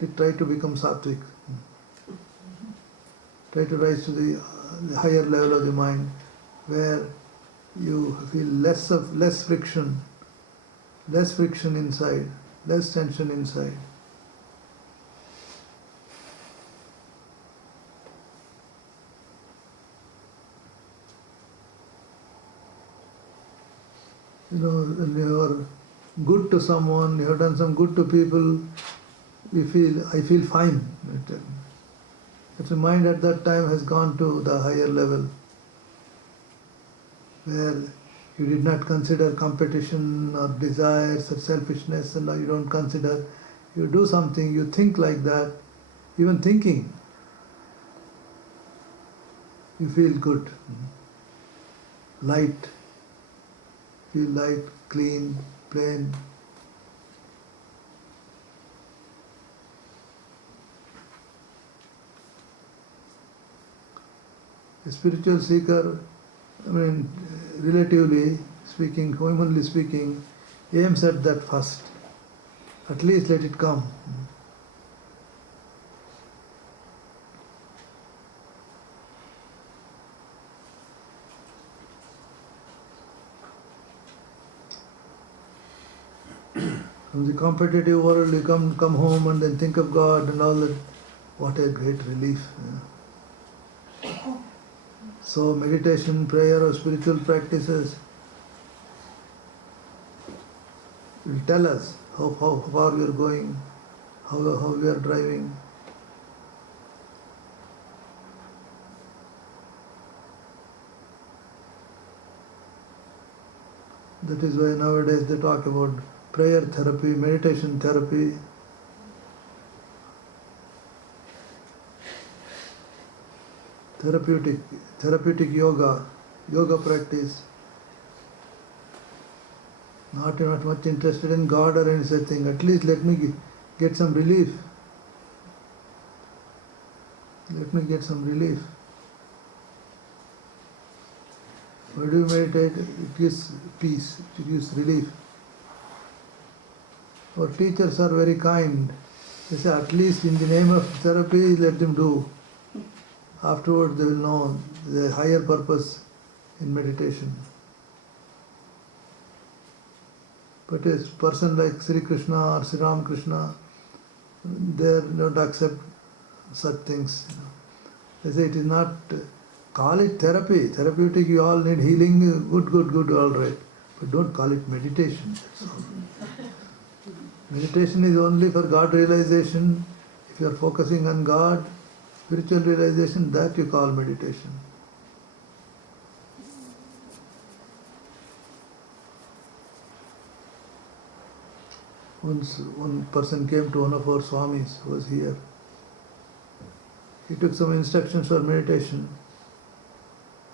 To try to become sattvic. Try to rise to the higher level of the mind, where you feel less friction inside, less tension inside. When you are good to someone, you have done some good to people, I feel fine. But the mind at that time has gone to the higher level, where you did not consider competition or desires or selfishness, and now you don't consider. You do something, you think like that, even thinking, you feel good, light, feel light, clean, plain. A spiritual seeker, relatively speaking, humanly speaking, aims at that first. At least let it come. From the competitive world, you come home and then think of God and all that. What a great relief. So meditation, prayer or spiritual practices will tell us how far we are going, how we are driving. That is why nowadays they talk about prayer therapy, meditation therapy. Therapeutic yoga practice. Not much interested in God or any such thing. At least let me get some relief. Let me get some relief. Why do you meditate? It gives peace, it gives relief. Our teachers are very kind. They say, at least in the name of therapy, let them do. Afterwards, they will know the higher purpose in meditation. But a person like Sri Krishna or Sri Ramakrishna, they don't accept such things. They say it is not, call it therapy. Therapeutic, you all need healing, good, all right. But don't call it meditation. That's all. Meditation is only for God realization. If you are focusing on God, spiritual realization, that you call meditation. Once one person came to one of our Swamis who was here. He took some instructions for meditation.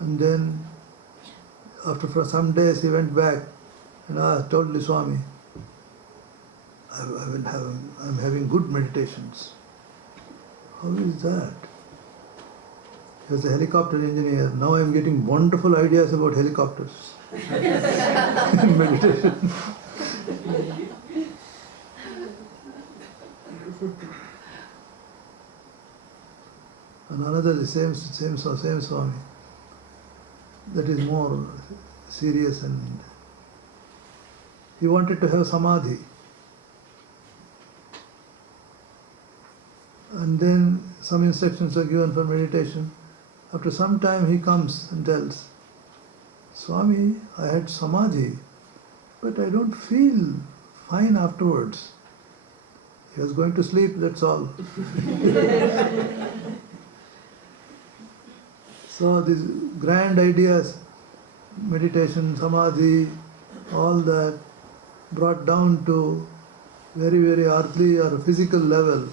And then, for some days, he went back and told the Swami, I'm having good meditations. How is that? He was a helicopter engineer. Now I'm getting wonderful ideas about helicopters. In meditation. And another, the same Swami, that is more serious, and he wanted to have samadhi. And then some instructions are given for meditation. After some time he comes and tells, Swami, I had samadhi, but I don't feel fine afterwards. He was going to sleep, that's all. So these grand ideas, meditation, samadhi, all that, brought down to very, very earthly or physical level.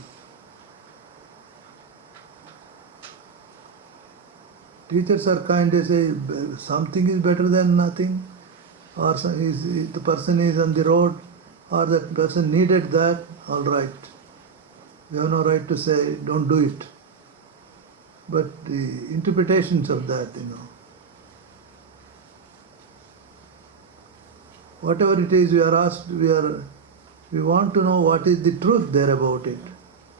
Teachers are kind, they say something is better than nothing, or the person is on the road, or that person needed that, all right. We have no right to say, don't do it. But the interpretations of that, whatever it is we are asked, we want to know what is the truth there about it.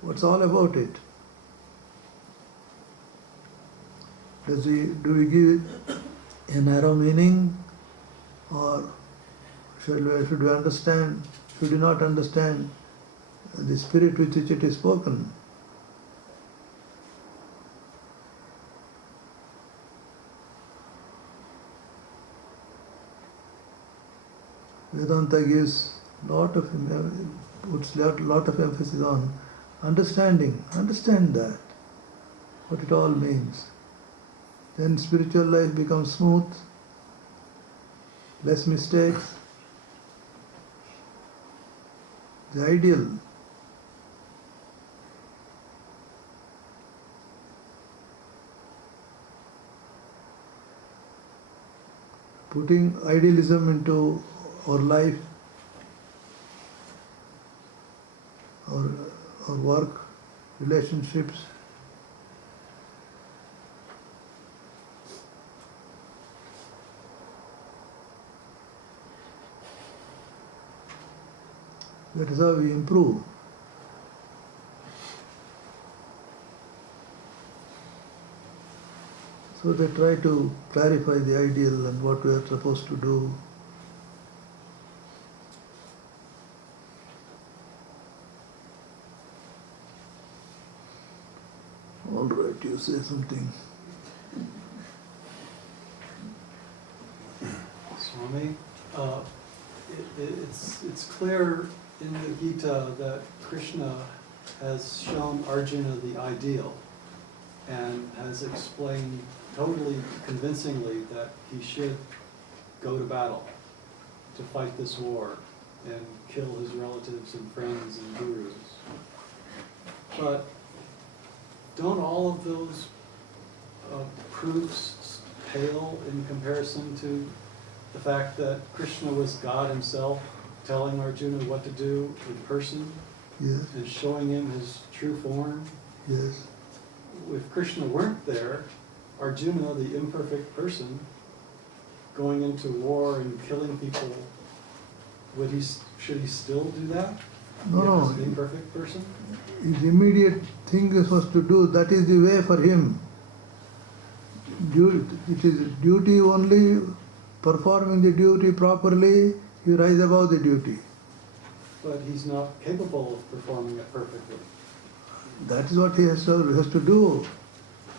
What's all about it? Do we give it a narrow meaning, or should we understand, should we not understand the spirit with which it is spoken? Vedanta puts lot of emphasis on understanding. Understand that, what it all means. Then spiritual life becomes smooth, less mistakes. The ideal. Putting idealism into our life, our work, relationships. That is how we improve. So they try to clarify the ideal and what we are supposed to do. All right, you say something. Swami, it's clear in the Gita that Krishna has shown Arjuna the ideal and has explained totally convincingly that he should go to battle to fight this war and kill his relatives and friends and gurus. But don't all of those proofs pale in comparison to the fact that Krishna was God himself telling Arjuna what to do in person Yes, and showing him his true form? yes. If Krishna weren't there, Arjuna, the imperfect person, going into war and killing people, should he still do that? No, If no. he's an imperfect person? His immediate thing is supposed to do, that is the way for him. It is duty only, performing the duty properly, you rise above the duty. But he's not capable of performing it perfectly. That is what he has to do.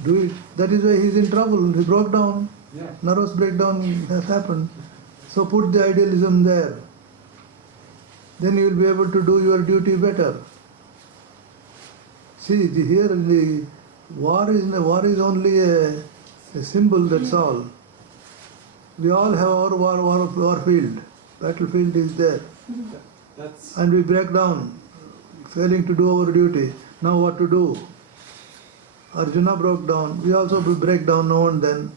Do it. That is why he is in trouble. He broke down. Yeah. Nervous breakdown has happened. So put the idealism there. Then you will be able to do your duty better. See, here the war is only a symbol, that's all. We all have our war field. Battlefield is there. That's, And we break down, failing to do our duty. Now what to do? Arjuna broke down. We also will break down now and then.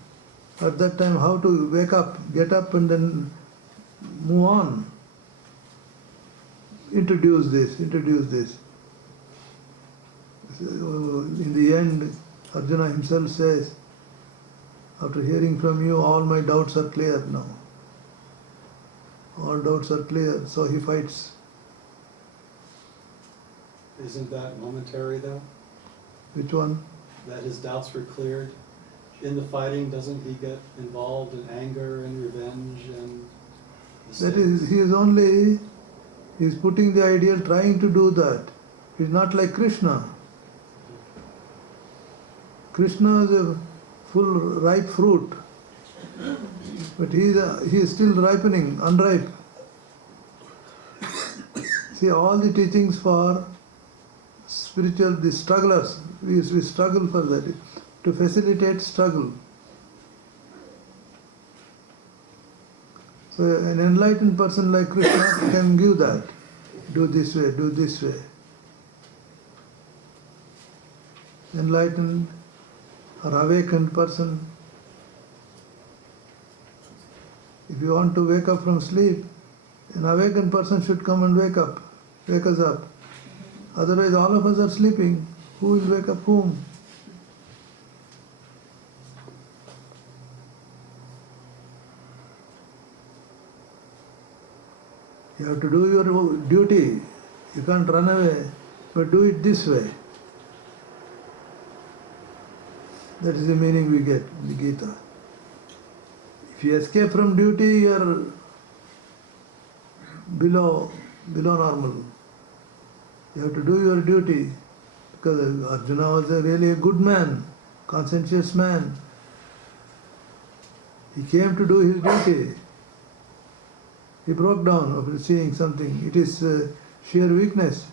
At that time, how to wake up, get up and then move on. Introduce this. In the end, Arjuna himself says, after hearing from you, all my doubts are clear now. All doubts are clear, so he fights. isn't that momentary though? Which one? That his doubts were cleared? In the fighting, doesn't he get involved in anger and revenge and That is, he is putting the ideal, trying to do that. It's not like Krishna. Krishna is a full ripe fruit, but he is still ripening, unripe. See, all the teachings for spiritual, the strugglers, we struggle for that, to facilitate struggle. So an enlightened person like Krishna can give that. Do this way, do this way. Enlightened or awakened person, if you want to wake up from sleep, an awakened person should come and wake us up. Otherwise all of us are sleeping. Who will wake up whom? You have to do your duty. You can't run away, but do it this way. That is the meaning we get in the Gita. If you escape from duty, you are below normal. You have to do your duty, because Arjuna was really a good man, conscientious man. He came to do his duty. He broke down after seeing something. It is sheer weakness.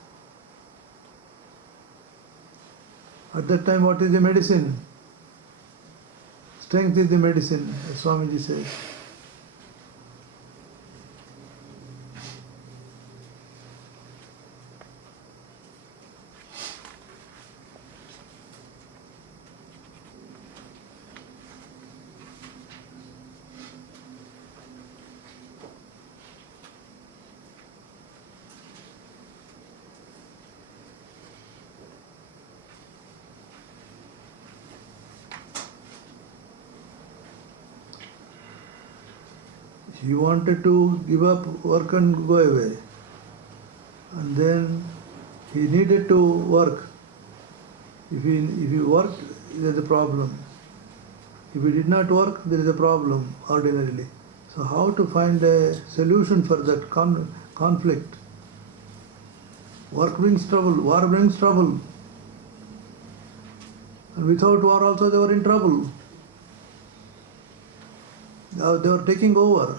At that time, what is the medicine? Strength is the medicine, as Swamiji says. He wanted to give up work and go away. And then he needed to work. If he worked, there is a problem. If he did not work, there is a problem ordinarily. So how to find a solution for that conflict? Work brings trouble, war brings trouble. And without war also they were in trouble. They were taking over,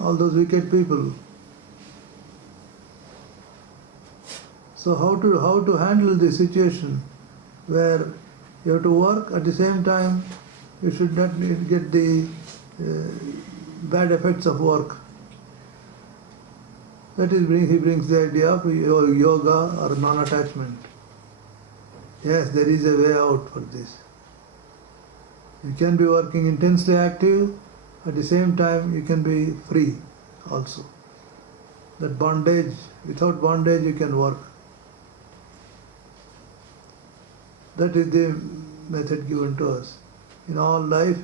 all those wicked people. So how to handle the situation where you have to work, at the same time you should not get the bad effects of work. That is, he brings the idea of yoga or non-attachment. Yes, there is a way out for this. You can be working intensely active, at the same time you can be free also. That bondage, without bondage you can work. That is the method given to us. In all life,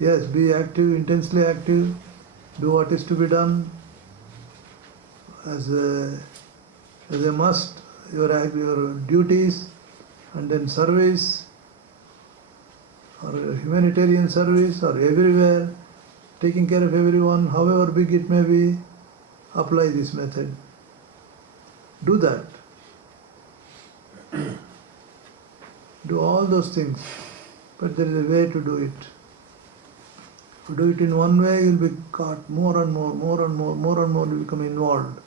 yes, be active, intensely active, do what is to be done as a must, your duties, and then service, or humanitarian service, or everywhere, taking care of everyone, however big it may be, apply this method. Do that. Do all those things, but there is a way to do it. If you do it in one way, you'll be caught more and more, you become involved.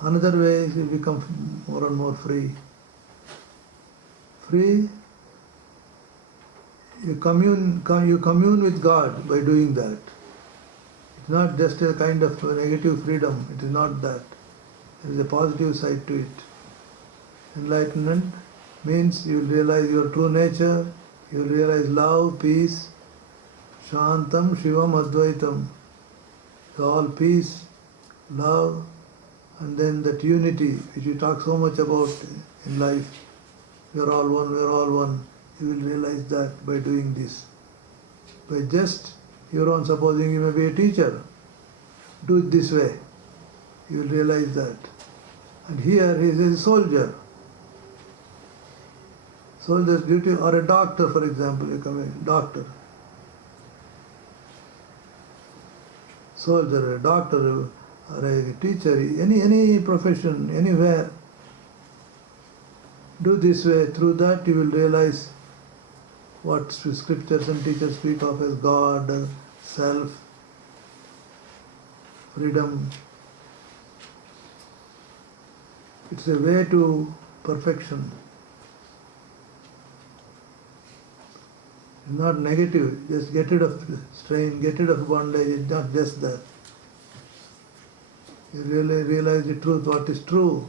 Another way, you become more and more free. Free, you commune with God by doing that. It's not just a kind of negative freedom, it is not that. There is a positive side to it. Enlightenment means you will realize your true nature, you will realize love, peace, Shantam, Shivam, Advaitam. So all peace, love, and then that unity which we talk so much about in life. We are all one, we are all one. You will realize that by doing this. By just your own, supposing you may be a teacher, do it this way. You will realize that. And here he is a soldier. Soldier's duty, or a doctor, for example, you come a doctor. Soldier, a doctor, or a teacher, any profession, anywhere. Do this way. Through that you will realize what scriptures and teachers speak of as God, self, freedom. It's a way to perfection. It's not negative, just get rid of strain, get rid of bondage, it's not just that. You really realize the truth, what is true.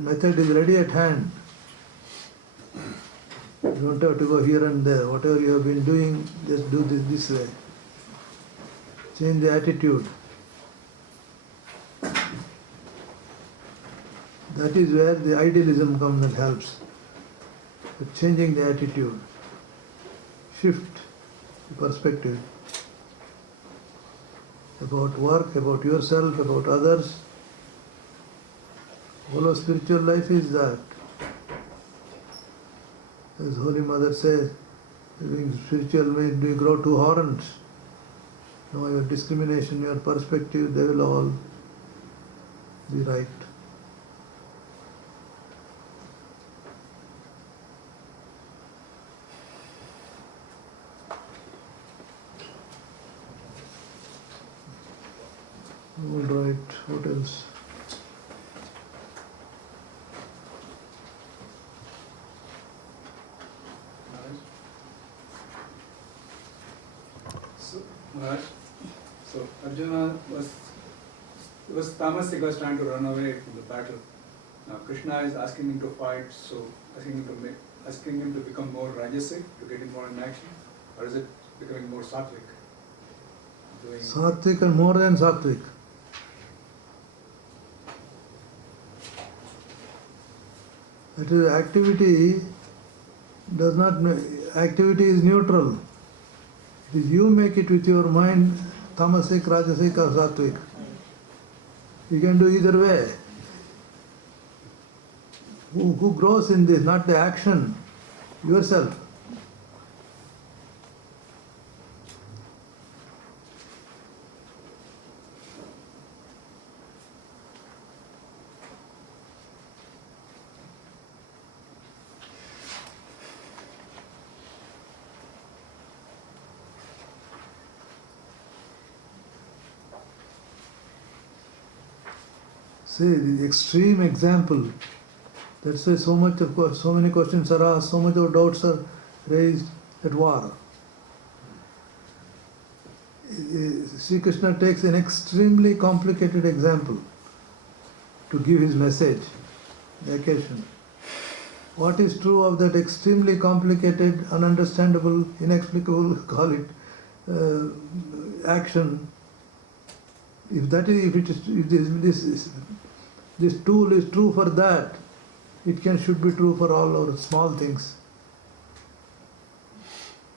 Method is ready at hand. You don't have to go here and there. Whatever you have been doing, just do this way. Change the attitude. That is where the idealism comes and helps. But changing the attitude. Shift the perspective. About work, about yourself, about others. All of spiritual life is that. As Holy Mother says, being spiritual means we grow two horns. Now your discrimination, your perspective, they will all be right. All right, what else? So Arjuna was Tamasic, was trying to run away from the battle. Now Krishna is asking him to fight, so asking him to become more rajasic, to get involved in action, or is it becoming more sattvic? Sattvic and more than sattvic. That is, activity does not activity is neutral. It is you make it with your mind, tamasic, rajasic or sattvic. You can do either way. Who grows in this? Not the action, yourself. See, the extreme example. That's why so many questions are asked, so much of doubts are raised at war. Sri Krishna takes an extremely complicated example to give his message, the occasion. What is true of that extremely complicated, ununderstandable, inexplicable, call it, action? If this tool is true for that, it should be true for all our small things.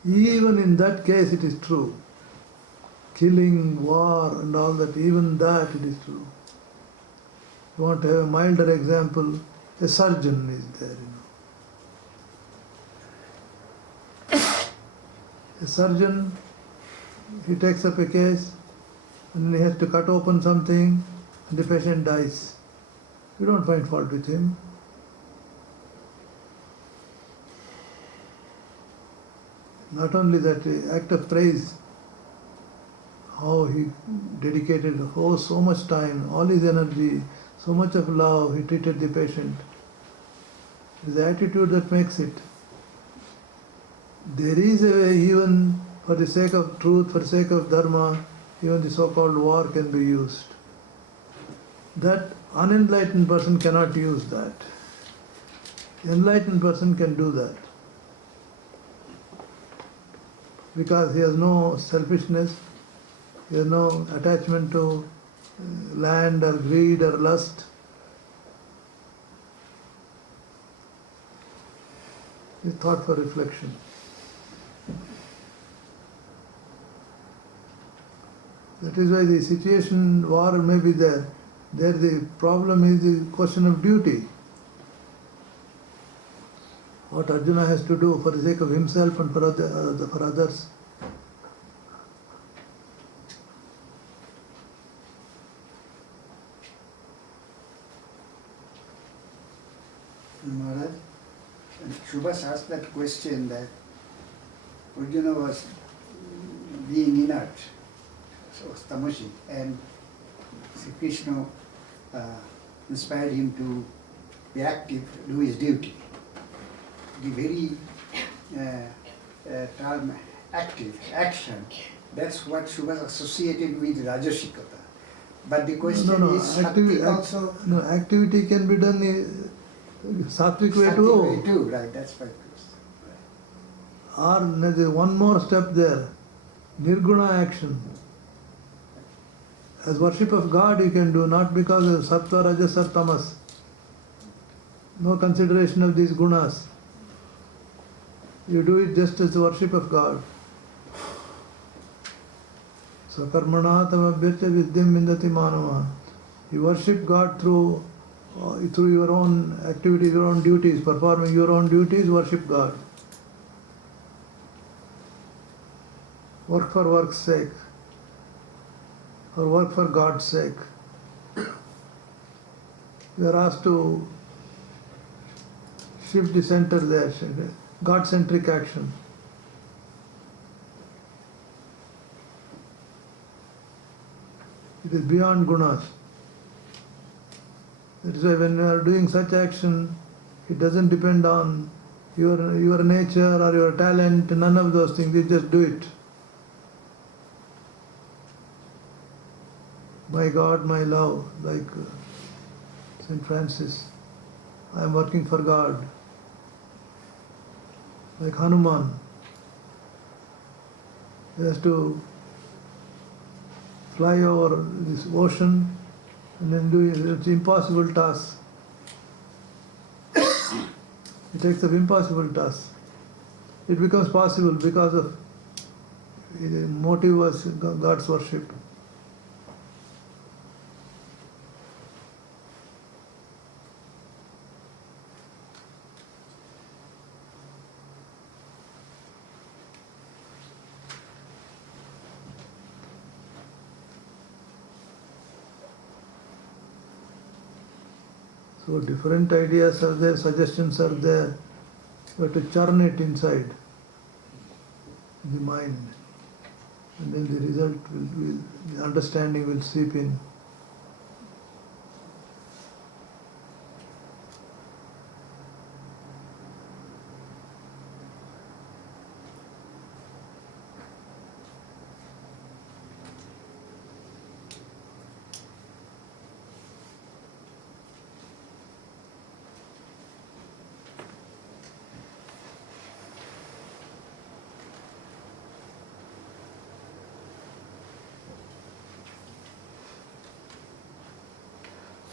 Even in that case, it is true. Killing, war, and all that, even that it is true. You want to have a milder example? A surgeon is there, A surgeon, he takes up a case and he has to cut open something and the patient dies. You don't find fault with him. Not only that, act of praise, how he dedicated so much time, all his energy, so much of love, he treated the patient. It's the attitude that makes it. There is a way, even for the sake of truth, for the sake of dharma, even the so-called war can be used. That unenlightened person cannot use that. Enlightened person can do that. Because he has no selfishness, he has no attachment to land or greed or lust. It's thought for reflection. That is why the situation, war may be there. There the problem is the question of duty. What Arjuna has to do for the sake of himself and for others. Maharaj, Shubhas asked that question that Arjuna was being inert, so tamasic, and Sri Krishna inspired him to be active, do his duty. The very term active, action, that's what Shubhas associated with Rajasikata. But the question is, Sattvic also... No, activity can be done sattvic way too. Sattvic way too, right, that's right. Or there is one more step there, nirguna action. As worship of God you can do, not because of sattva, rajas or tamas. No consideration of these gunas. You do it just as the worship of God. So karmana tamabhyarcha vidyam vindati manava. You worship God through your own activities, your own duties, performing your own duties, worship God. Work for work's sake, or work for God's sake. We are asked to shift the center there, God-centric action. It is beyond gunas. That is why when you are doing such action, it doesn't depend on your nature or your talent, none of those things, you just do it. My God, my love, like St. Francis, I am working for God. Like Hanuman, he has to fly over this ocean and then do it. It's an impossible task. It takes up impossible task. It becomes possible because of the motive was God's worship. So different ideas are there, suggestions are there, but to churn it inside the mind, and then the result the understanding will seep in.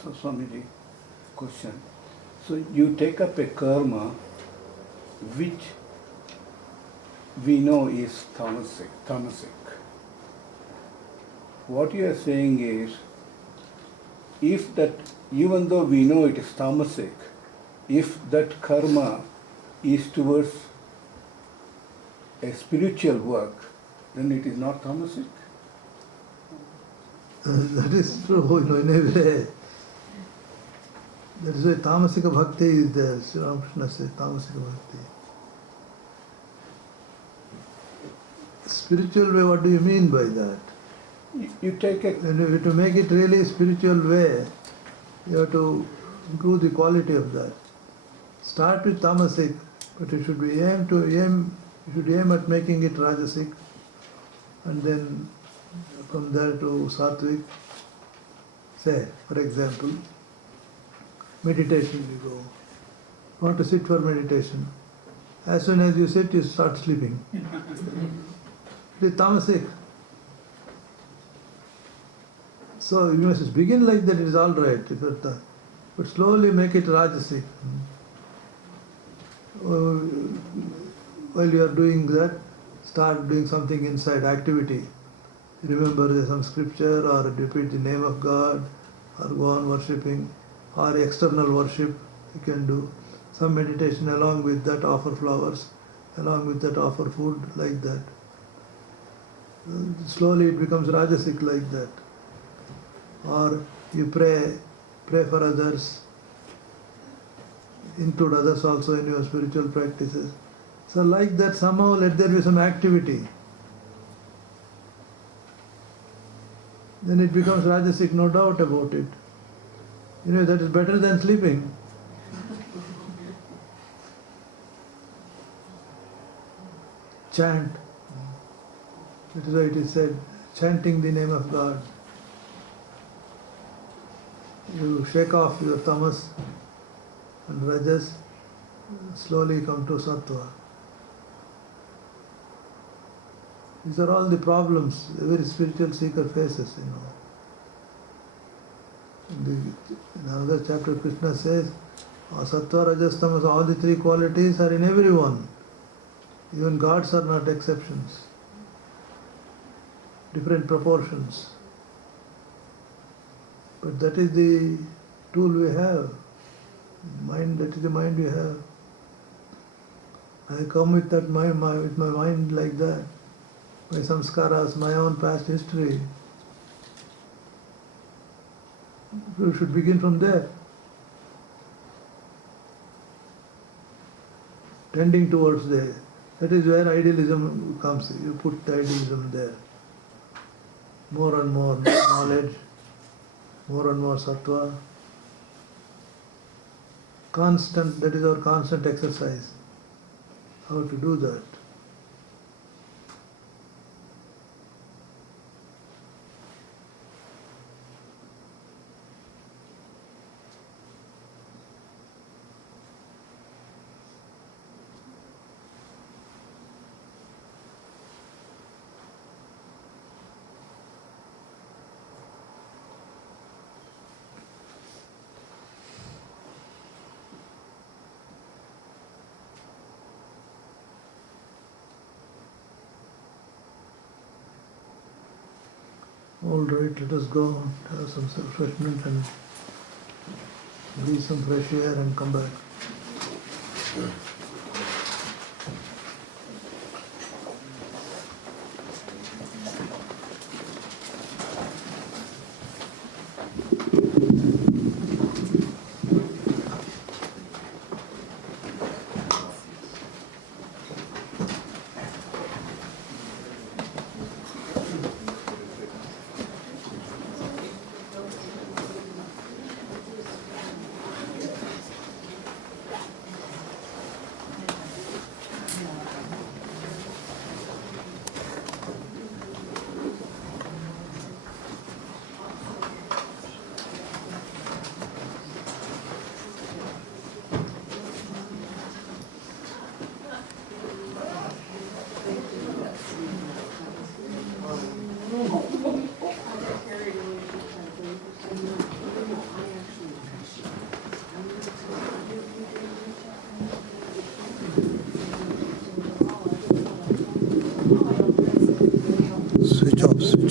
So, Swamiji, question. So you take up a karma which we know is tamasic. What you are saying is, if that, even though we know it is tamasic, if that karma is towards a spiritual work, then it is not tamasic. That is true, in a way. That is why Tamasika Bhakti is there. Sri Ramakrishna says Tamasika Bhakti. Spiritual way, what do you mean by that? You take a And to make it really spiritual way, you have to improve the quality of that. Start with Tamasic, but you should aim at making it Rajasic, and then from there to Sattvic. Say, for example, meditation you go. Want to sit for meditation. As soon as you sit, you start sleeping. It is Tamasic. So you must begin like that, it is all right. But slowly make it Rajasic. While you are doing that, start doing something inside, activity. Remember some scripture or repeat the name of God or go on worshipping or external worship you can do. Some meditation along with that, offer flowers, along with that offer food, like that. Slowly it becomes Rajasic like that. Or you pray for others, include others also in your spiritual practices. So like that, somehow let there be some activity. Then it becomes Rajasic, no doubt about it. That is better than sleeping. Chant. That is why it is said, chanting the name of God. You shake off your tamas and rajas, slowly come to sattva. These are all the problems every spiritual seeker faces, In another chapter, Krishna says, sattva, rajas, tamas, all the three qualities are in everyone. Even gods are not exceptions. Different proportions. But that is the tool we have. Mind, that is the mind we have. I come with that mind, with my mind like that. My samskaras, my own past history. We should begin from there. Tending towards there. That is where idealism comes. You put the idealism there. More and more knowledge, more and more sattva. Constant, that is our constant exercise. How to do that. All right, let us go have some refreshment and breathe some fresh air and come back.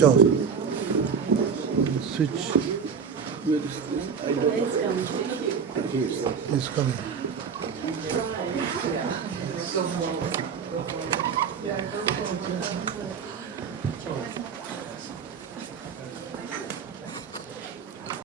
off. Switch Where is this? I don't know. Here. is coming.